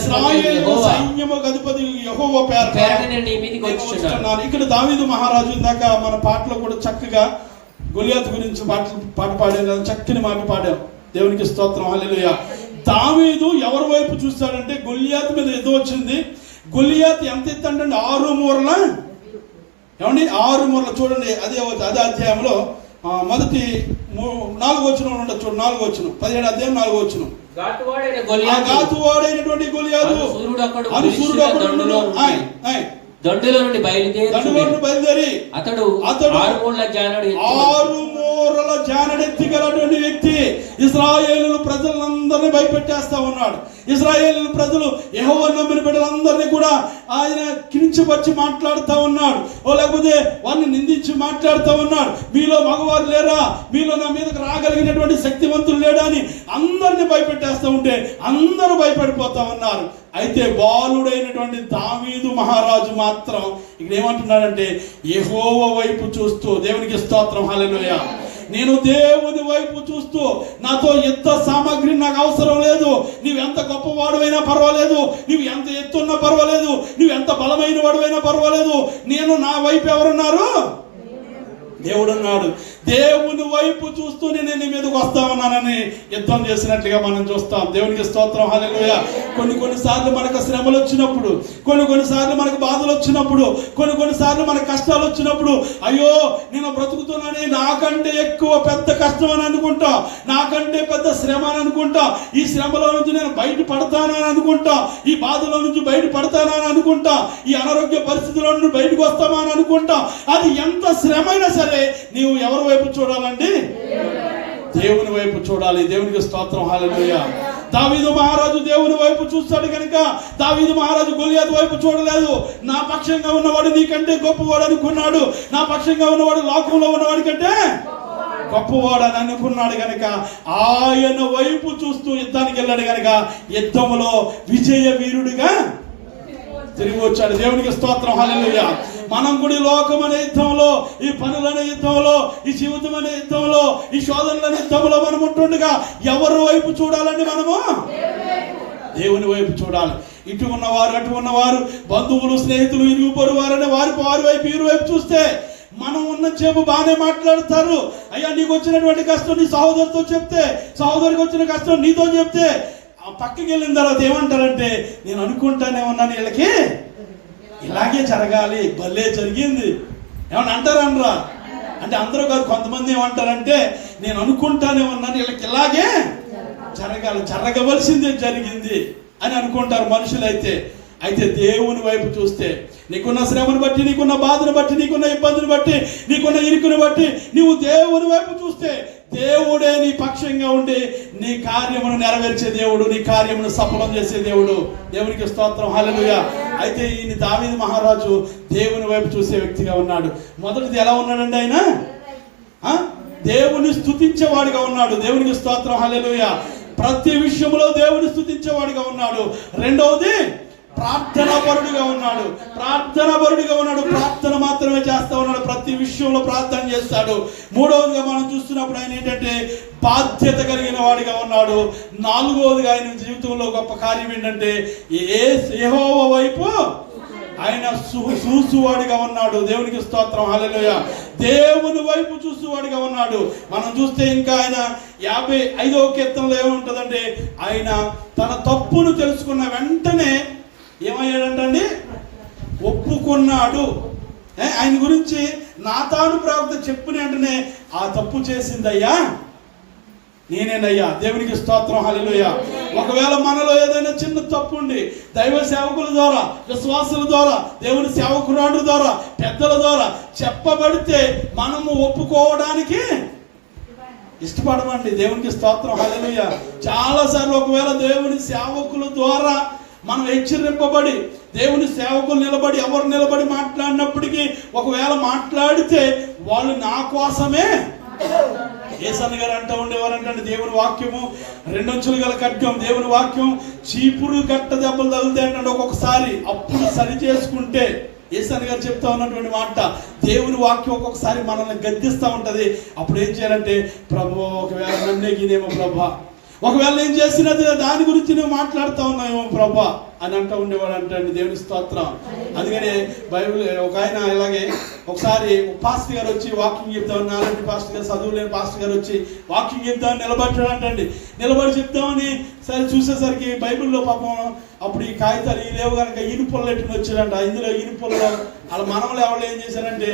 అధిపతి యెహోవా పేరట నేను నీ మీదకి వచ్చుచున్నాను. ఇక్కడ దావీదు మహారాజు ఇందాక మన పాటలో కూడా చక్కగా గొలియాతు గురించి పాట పాడాం కదా, చక్కని మాట పాడాం. దేవునికి స్తోత్రం, హల్లెలూయా. దావీదు ఎవరి వైపు చూస్తాడంటే గొలియాతు మీద ఏదో వచ్చింది. గొలియాతు ఎంత ఎత్తంటే 6 మూరల, ఏమండి 6 మూరల చూడండి. అదే అధ్యాయంలో మొదటి 4 వచనం ఉండదు చూడండి. 4 వచనం 17 అధ్యాయం 4 వచనం. గాతువాడైనటువంటి గొలియాతు దండులో నుండి బయలుదేరి అతడు 6 మూరల జానడెత్తిగలటువంటి వ్యక్తి ఇశ్రాయేలు ప్రజలందరినీ భయపెట్టేస్తా ఉన్నాడు. ఇశ్రాయేలు ప్రజలు యెహోవా నమ్మిన బిడ్డలందరినీ కూడా ఆయన కించపరిచి మాట్లాడుతూ ఉన్నాడు, లేకపోతే వారిని నిందించి మాట్లాడుతూ ఉన్నాడు. మీలో మగవారు లేరా, మీలో నా మీదకి రాగలిగినటువంటి శక్తివంతులు లేడా అని అందరినీ భయపెట్టేస్తూ ఉంటే అందరూ భయపడిపోతా ఉన్నారు. అయితే బాలుడైనటువంటి దావీదు మహారాజు మాత్రం ఇక్కడ ఏమంటున్నాడంటే యెహోవా వైపు చూస్తూ, దేవునికి స్తోత్రం, హల్లెలూయా, నేను దేవుని వైపు చూస్తూ, నాతో యుద్ధ సామాగ్రి నాకు అవసరం లేదు, నీవెంత గొప్పవాడువైనా పర్వాలేదు, నువ్వు ఎంత ఎత్తున్నా పర్వాలేదు, నువ్వు ఎంత బలమైన వాడువైనా పర్వాలేదు, నేను నా వైపు ఎవరున్నారు? దేవుడు అన్నాడు. దేవుని వైపు చూస్తూ నేను నీ మీదకి వస్తా ఉన్నానని యుద్ధం చేసినట్లుగా మనం చూస్తాం. దేవునికి స్తోత్రం, హల్లెలూయా. కొన్నిసార్లు మనకు శ్రమలు వచ్చినప్పుడు, కొన్నిసార్లు మనకు బాధలు వచ్చినప్పుడు, కొన్నిసార్లు మనకు కష్టాలు వచ్చినప్పుడు, అయ్యో నేను బ్రతుకుతున్నానే, నాకంటే ఎక్కువ పెద్ద కష్టం అని అనుకుంటా, నాకంటే పెద్ద శ్రమ అని అనుకుంటా, ఈ శ్రమలో నుంచి నేను బయట పడతానని అనుకుంటా, ఈ బాధలో నుంచి బయట పడతానని అనుకుంటా, ఈ అనారోగ్య పరిస్థితుల్లో నుండి బయటకు వస్తామా అని అనుకుంటా. అది ఎంత శ్రమైనా సరే నీవు ఎవరి వైపు చూడాలండి? దేవుని వైపు చూడాలి. దేవునికి స్తోత్రం, హల్లెలూయా. దావీదు మహారాజు దేవుని వైపు చూస్తాడు కనుక దావీదు మహారాజు గొలియాతు వైపు చూడలేదు. నా పక్షంగా ఉన్నవాడు నీకంటే గొప్పవాడు అనుకున్నాడు. నా పక్షంగా ఉన్నవాడు లోకంలో ఉన్నవాడి కంటే గొప్పవాడు అని అనుకున్నాడు కనుక ఆయన వైపు చూస్తూ యుద్ధానికి వెళ్ళాడు కనుక యుద్ధంలో విజయ వీరుడిగా తిరిగి వచ్చాడు. దేవునికి స్తోత్రం, హల్లెలూయా. మనం కూడా లోకం అనే యుద్ధంలో, ఈ పనులనే యుద్ధంలో, ఈ జీవితం అనే యుద్ధంలో, ఈ శోధనల యుద్ధంలో మనం ఉంటుండగా ఎవరి వైపు చూడాలండి? మనము దేవుని వైపు చూడాలి. ఇటు ఉన్నవారు అటు ఉన్నవారు, బంధువులు స్నేహితులు ఇరుగు పొరుగు వారనే వారి వైపు ఇరు వైపు చూస్తే మనం ఉన్న చేపు బాగానే మాట్లాడతారు. అయ్యా నీకు వచ్చినటువంటి కష్టం నీ సహోదరితో చెప్తే, సహోదరికి వచ్చిన కష్టం నీతో చెప్తే, పక్కకి వెళ్ళిన తర్వాత ఏమంటారంటే నేను అనుకుంటానే ఉన్నాను వీళ్ళకి ఇలాగే జరగాలి, భలే జరిగింది ఏమన్నా అంటారనరా? అంటే అందరూ కాదు, కొంతమంది ఏమంటారంటే నేను అనుకుంటానే ఉన్నాను వీళ్ళకి ఇలాగే జరగాలి, జరగవలసిందే జరిగింది అని అనుకుంటారు మనుషులైతే. అయితే దేవుని వైపు చూస్తే నీకున్న శ్రమను బట్టి, నీకున్న బాధను బట్టి, నీకున్న ఇబ్బందిని బట్టి, నీకున్న ఇరుకును బట్టి నీవు దేవుని వైపు చూస్తే దేవుడే నీ పక్షంగా ఉండి నీ కార్యమును నెరవేర్చే దేవుడు, నీ కార్యమును సఫలం చేసే దేవుడు. దేవునికి స్తోత్రం, హల్లెలూయా. అయితే ఈయన దావీదు మహారాజు దేవుని వైపు చూసే వ్యక్తిగా ఉన్నాడు. మొదటిది ఎలా ఉన్నాడండి? ఆయన దేవుని స్తుతించేవాడిగా ఉన్నాడు. దేవునికి స్తోత్రం, హల్లెలూయా. ప్రతి విషయంలో దేవుని స్తుతించేవాడిగా ఉన్నాడు. రెండవది ప్రార్థనాపరుడిగా ఉన్నాడు. ప్రార్థన మాత్రమే చేస్తా ఉన్నాడు. ప్రతి విషయంలో ప్రార్థన చేస్తాడు. మూడవదిగా మనం చూస్తున్నప్పుడు ఆయన ఏంటంటే బాధ్యత కలిగిన వాడిగా ఉన్నాడు. నాలుగవదిగా ఆయన జీవితంలో గొప్ప కార్యం ఏంటంటే యెహోవా వైపు ఆయన చూసువాడిగా ఉన్నాడు. దేవునికి స్తోత్రం, హల్లెలూయా. దేవుని వైపు చూసువాడిగా ఉన్నాడు. మనం చూస్తే ఇంకా ఆయన 55వ కీర్తనలో ఏముంటుందంటే ఆయన తన తప్పును తెలుసుకున్న వెంటనే ఏమయ్యాడంటండి? ఒప్పుకున్నాడు. ఆయన గురించి నాతాను ప్రవక్త చెప్పిన వెంటనే ఆ తప్పు చేసిందయ్యా నేనేనయ్యా. దేవునికి స్తోత్రం, హల్లెలూయా. ఒకవేళ మనలో ఏదైనా చిన్న తప్పు ఉండి దైవ సేవకుల ద్వారా, విశ్వాసుల ద్వారా, దేవుని సేవకురాడు ద్వారా, పెద్దల ద్వారా చెప్పబడితే మనము ఒప్పుకోవడానికి ఇష్టపడమండి. దేవునికి స్తోత్రం, హల్లెలూయా. చాలాసార్లు ఒకవేళ దేవుని సేవకుల ద్వారా మనం హెచ్చరింపబడి దేవుని సేవకులు నిలబడి ఎవరు నిలబడి మాట్లాడినప్పటికీ ఒకవేళ మాట్లాడితే వాళ్ళు నా కోసమే, ఏసన్న గారు అంటూ ఉండేవారంటే దేవుని వాక్యము 2 అంచులు గల ఖడ్గం, దేవుని వాక్యం చీపురు గట్ట దెబ్బలు తగులుతాయి అంటే ఒక్కొక్కసారి. అప్పుడు సరి చేసుకుంటే యేసయ్య గారు చెప్తా ఉన్నటువంటి మాట, దేవుని వాక్యం ఒక్కొక్కసారి మనల్ని గద్దిస్తూ ఉంటది. అప్పుడు ఏం చేయాలంటే, ప్రభు ఒకవేళ నన్నే గినేమో ప్రభా, ఒకవేళ నేను చేసినది దాని గురించి నువ్వు మాట్లాడుతూ ఉన్నావేమో ప్రభా అని అంటూ ఉండేవాడు అంటండి. దేవుని స్తోత్రం. అందుకని బైబిల్ ఒక ఆయన ఇలాగే ఒకసారి పాస్టర్ గారు వచ్చి వాకింగ్ చెప్తామని, నాలాంటి పాస్టర్ గారు, చదువు లేని పాస్టర్ గారు వచ్చి వాకింగ్ చెప్తామని నిలబడ్డాడు అంటండి. నిలబడి చెప్తామని సరే చూసేసరికి బైబిల్లో పాపం అప్పుడు ఈ కాగితాలు ఈ లేవు కనుక ఈనుపుల్లలు ఎట్టుకుని వచ్చాడంట. ఇందులో ఈనుపుల్లలో వాళ్ళ మనవలు ఎవరు ఏం చేశారంటే,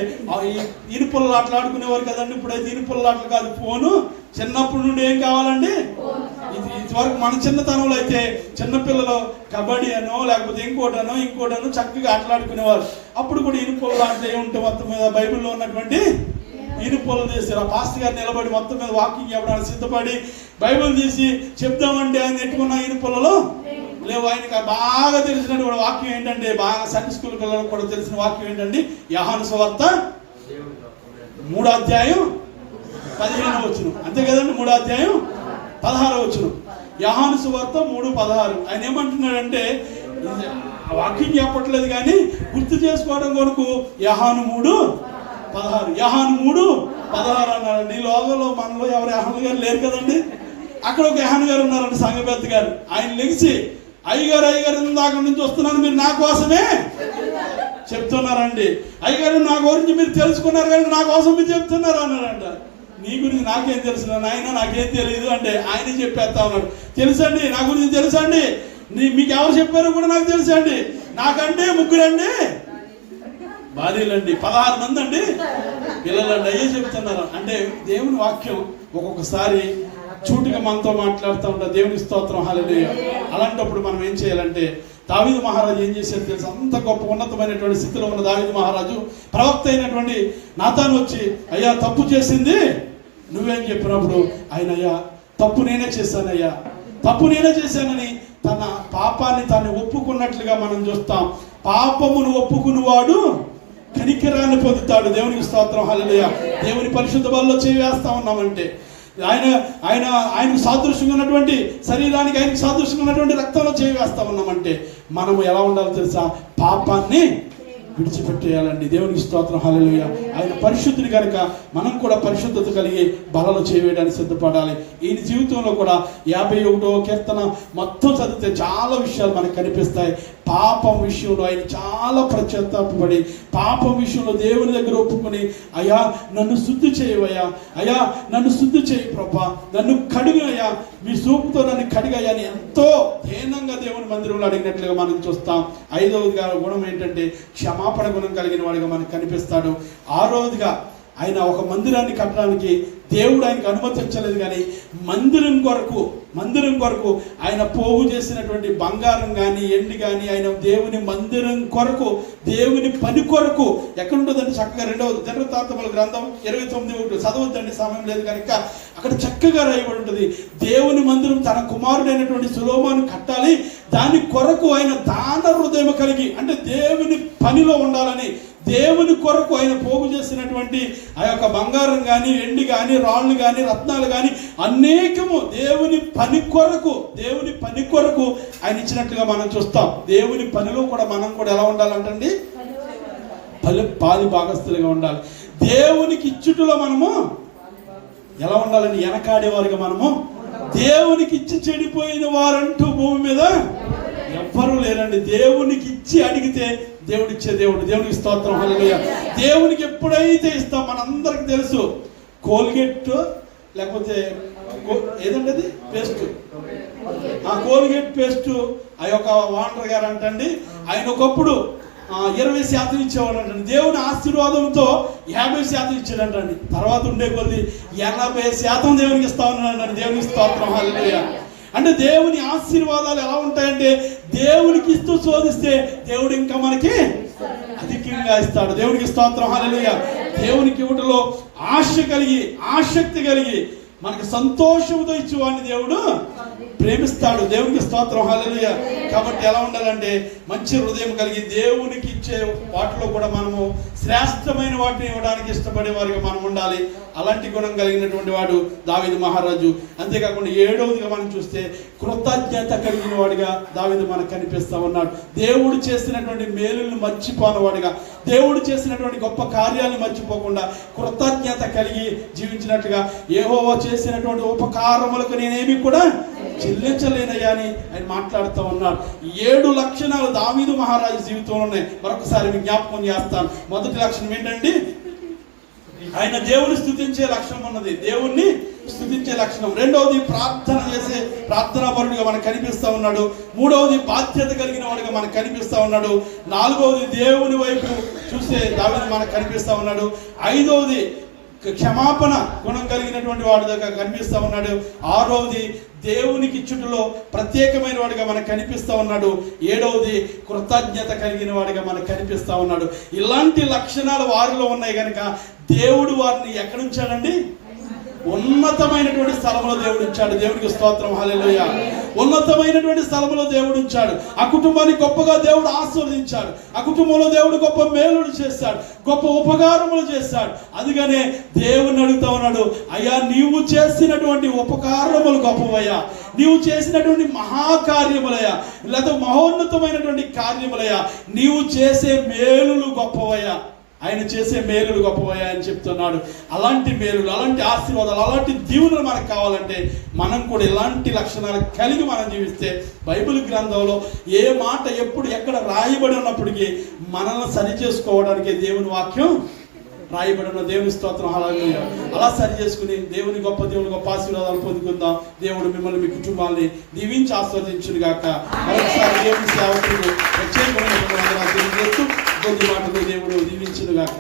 ఈనుపుల్లలు ఆటలు ఆడుకునేవారు కదండి. ఇప్పుడైతే ఈనుపుల్లలు ఆటలు కాదు, ఫోను. చిన్నప్పటి నుండి ఏం కావాలండి, ఇదివరకు మన చిన్నతనంలో అయితే చిన్నపిల్లలు కబడ్డీ అనో లేకపోతే ఇంకోటనో చక్కగా ఆటలాడుకునేవారు. అప్పుడు కూడా ఇనుపొల లాంటి ఉంటే మొత్తం మీద బైబిల్లో ఉన్నటువంటి ఇనుపొలలు చేశారు. ఆ పాస్టర్ గారు నిలబడి మొత్తం మీద వాకింగ్ చెప్పడానికి సిద్ధపడి బైబిల్ తీసి చెప్దామంటే ఆయన ఎట్టుకున్న ఇనుపొలలో లేవు. ఆయనకి బాగా తెలిసినటువంటి వాక్యం ఏంటంటే, బాగా సండే స్కూల్ పిల్లలకు కూడా తెలిసిన వాక్యం ఏంటండి, యోహాను సువార్త 3:15 అంతే కదండి. 3:16 యోహాను సువార్త 3:16. ఆయన ఏమంటున్నాడంటే, వాక్యం చెప్పట్లేదు కానీ గుర్తు చేసుకోవడం కొరకు యోహాను 3:16 అన్నాడండి. ఈ లోకంలో మనలో ఎవరు యోహాను గారు లేరు కదండి. అక్కడ ఒక యోహాను గారు ఉన్నారండి, సంఘపెద్ద గారు. ఆయన లెగిసి, అయ్యగారు ఇందాక నుంచి వస్తున్నాను, మీరు నా కోసమే చెప్తున్నారండి. అయ్యగారు నా గురించి మీరు తెలుసుకున్నారు కానీ నా కోసం మీరు చెప్తున్నారు అన్నారంట. నీ గురించి నాకేం తెలుసు నాయన, నాకేం తెలియదు అంటే ఆయన చెప్పేస్తా ఉన్నాడు. తెలుసండి, నా గురించి తెలుసండి, మీకు ఎవరు చెప్పారో కూడా నాకు తెలుసండి. నాకంటే 3 భార్యలండి, 16 మంది అండి పిల్లలండి, అయ్యే చెప్తున్నారు. అంటే దేవుని వాక్యం ఒక్కొక్కసారి చూటుగా మనతో మాట్లాడుతూ ఉంటారు. దేవుని స్తోత్రం, హల్లెలూయా. అలాంటప్పుడు మనం ఏం చేయాలంటే, దావీదు మహారాజు ఏం చేశారు తెలుసు? అంత గొప్ప ఉన్నతమైనటువంటి స్థితిలో ఉన్న దావీదు మహారాజు ప్రవక్త అయినటువంటి నాతాను వచ్చి, అయ్యా తప్పు చేసింది నువ్వేం చెప్పినప్పుడు ఆయన, అయ్యా తప్పు నేనే చేశానని తన పాపాన్ని తాను ఒప్పుకున్నట్లుగా మనం చూస్తాం. పాపమును ఒప్పుకున్నవాడు కనికరాన్ని పొందుతాడు. దేవునికి స్తోత్రం, హల్లెలూయా. దేవుని పరిశుద్ధ బలిలో చేవేస్తా ఉన్నామంటే, ఆయనకు సాదృశ్యంగా ఉన్నటువంటి శరీరానికి ఆయనకు సాదృశ్యంగా ఉన్నటువంటి రక్తంలో చేవేస్తా ఉన్నామంటే మనము ఎలా ఉండాలో తెలుసా? పాపాన్ని విడిచిపెట్టేయాలండి. దేవునికి స్తోత్రం, హల్లెలూయా. ఆయన పరిశుద్ధుని కనుక మనం కూడా పరిశుద్ధత కలిగి బలలో చేయడానికి సిద్ధపడాలి. ఈయన జీవితంలో కూడా 51వ కీర్తన మొత్తం చదివితే చాలా విషయాలు మనకు కనిపిస్తాయి. పాపం విషయంలో ఆయన చాలా పశ్చాత్తాపడి, పాపం విషయంలో దేవుని దగ్గర ఒప్పుకొని, అయ్యా నన్ను శుద్ధి చేయవయ్యా, అయ్యా నన్ను శుద్ధి చేయి ప్రభా, నన్ను కడుగయ్యా, మీ సూపుతో నన్ను కడిగయ్యా అని ఎంతో దీనంగా దేవుని మందిరంలో అడిగినట్లుగా మనం చూస్తాం. 5వ గుణం ఏంటంటే, క్షమాపణ గుణం కలిగిన వాడిగా మనకు కనిపిస్తాడు. 6వదిగా ఆయన ఒక మందిరాన్ని కట్టడానికి దేవుడు ఆయనకు అనుమతించలేదు కానీ మందిరం కొరకు ఆయన పోగు చేసినటువంటి బంగారం కానీ ఎండి కానీ ఆయన దేవుని మందిరం కొరకు, దేవుని పని కొరకు ఎక్కడ ఉంటుందంటే చక్కగా 2వ దినవృత్తాంతముల గ్రంథం 29 చదవద్దండి, సమయం లేదు కనుక అక్కడ చక్కగా రాయబడి ఉంటుంది. దేవుని మందిరం తన కుమారుడైనటువంటి సొలొమోను కట్టాలి, దాని కొరకు ఆయన దాన హృదయం కలిగి, అంటే దేవుని పనిలో ఉండాలని దేవుని కొరకు ఆయన పోగు చేసినటువంటి ఆ యొక్క బంగారం కానీ ఎండి కానీ రాళ్ళు కానీ రత్నాలు కానీ అనేకము దేవుని పని కొరకు ఆయన ఇచ్చినట్లుగా మనం చూస్తాం. దేవుని పనిలో కూడా మనం కూడా ఎలా ఉండాలంటండి? పాలి భాగస్తులుగా ఉండాలి. దేవునికి ఇచ్చుటలో మనము ఎలా ఉండాలని? వెనకాడేవారుగా మనము. దేవునికి ఇచ్చి చెడిపోయిన వారంటూ భూమి మీద ఎవ్వరూ లేరండి. దేవునికి ఇచ్చి అడిగితే దేవుడిచ్చే దేవుడు. దేవునికి స్తోత్రం, హల్లెలూయా. దేవునికి ఎప్పుడైతే ఇస్తాం, మనందరికి తెలుసు, కోల్గేట్ లేకపోతే ఏదండి అది పేస్ట్, ఆ కోల్గేట్ పేస్ట్ ఆ యొక్క వాండర్ గారు అంటండి, ఆయన ఒకప్పుడు 20% ఇచ్చేవాడు అంటండి. దేవుని ఆశీర్వాదంతో 50% ఇచ్చాడంటండి. తర్వాత ఉండే కొద్ది 80% దేవునికి ఇస్తా ఉన్నాడు. దేవునికి స్తోత్రం, హల్లెలూయా. అంటే దేవుని ఆశీర్వాదాలు ఎలా ఉంటాయంటే, దేవునికి ఇస్తూ శోధిస్తే దేవుడు ఇంకా మనకి అధికంగా ఇస్తాడు. దేవునికి స్తోత్రం, హల్లెలూయా. దేవునికి ఇవ్వటంలో ఆశ కలిగి, ఆసక్తి కలిగి, మనకి సంతోషంతో ఇచ్చేవాడిని దేవుడు ప్రేమిస్తాడు. దేవునికి స్తోత్రం, హల్లెలూయా. కాబట్టి ఎలా ఉండాలంటే మంచి హృదయం కలిగి దేవునికి ఇచ్చే వాటిలో కూడా మనము శ్రేష్టమైన వాటిని ఇవ్వడానికి ఇష్టపడే వారిగా మనం ఉండాలి. అలాంటి గుణం కలిగినటువంటి వాడు దావీదు మహారాజు. అంతేకాకుండా 7వదిగా మనం చూస్తే కృతజ్ఞత కలిగిన వాడిగా దావీదు మనకు కనిపిస్తా ఉన్నాడు. దేవుడు చేసినటువంటి మేలులను మర్చిపోనవాడిగా, దేవుడు చేసినటువంటి గొప్ప కార్యాలను మర్చిపోకుండా కృతజ్ఞత కలిగి జీవించినట్లుగా, యెహోవా చేసినటువంటి ఉపకారములకు నేనేమి కూడా చెల్లించలేనయ్యా అని ఆయన మాట్లాడుతూ ఉన్నాడు. 7 లక్షణాలు దావీదు మహారాజు జీవితంలో ఉన్నాయి. మరొకసారి మీకు జ్ఞాపకం చేస్తాను. మొదటి లక్షణం ఏంటండి? ఆయన దేవుని స్తుతించే లక్షణం ఉన్నది, దేవుణ్ణి స్తుతించే లక్షణం. 2వది ప్రార్థన చేసే ప్రార్థనాపరుడిగా మనకు కనిపిస్తా ఉన్నాడు. 3వది బాధ్యత కలిగిన వాడిగా మనకు కనిపిస్తా ఉన్నాడు. 4వది దేవుని వైపు చూసే దావీదు మనకు కనిపిస్తా ఉన్నాడు. 5వది క్షమాపణ గుణం కలిగినటువంటి వాడి దగ్గర కనిపిస్తా ఉన్నాడు. 6వది దేవునికి ఇచ్చుటలో ప్రత్యేకమైన వాడిగా మనకు కనిపిస్తా ఉన్నాడు. 7వది కృతజ్ఞత కలిగిన వాడిగా మనకు కనిపిస్తా ఉన్నాడు. ఇలాంటి లక్షణాలు వారిలో ఉన్నాయి కనుక దేవుడు వారిని ఎక్కడ ఉంచాడండి? ఉన్నతమైనటువంటి స్థలంలో దేవుడు ఉంచాడు. దేవునికి స్తోత్రం, హల్లెలూయా. ఉన్నతమైనటువంటి స్థలంలో దేవుడు ఉంచాడు. ఆ కుటుంబాన్ని గొప్పగా దేవుడు ఆశీర్వదించాడు. ఆ కుటుంబంలో దేవుడు గొప్ప మేలుడు చేశాడు, గొప్ప ఉపకారములు చేశాడు. అందుకనే దేవుని అడుగుతా ఉన్నాడు, అయ్యా నీవు చేసినటువంటి ఉపకారములు గొప్పవయ్యా, నీవు చేసినటువంటి మహాకార్యములయ్యా, లేదా మహోన్నతమైనటువంటి కార్యములయ్యా, నీవు చేసే మేలులు గొప్పవయ్యా, ఆయన చేసే మేలులు గొప్పవయ్యా అని చెప్తున్నాడు. అలాంటి మేలులు, అలాంటి ఆశీర్వాదాలు, అలాంటి దీవులు మనకు కావాలంటే మనం కూడా ఇలాంటి లక్షణాలు కలిగి మనం జీవిస్తే బైబిల్ గ్రంథంలో ఏ మాట ఎప్పుడు ఎక్కడ రాయబడి ఉన్నప్పటికీ మనల్ని సరి చేసుకోవడానికి దేవుని వాక్యం రాయబడి ఉన్న. దేవుని స్తోత్రం, హల్లెలూయా. అలా సరి చేసుకుని దేవుని గొప్ప ఆశీర్వాదాలు పొందుకుందాం. దేవుడు మిమ్మల్ని, మీ కుటుంబాన్ని దీవించి ఆస్వాదించును గాక. మరొకసారి దేవుని సేవకులు ప్రత్యేకమైన తెలియజేస్తూ కొద్ది మాటలు దేవుడు దీవించును గాక.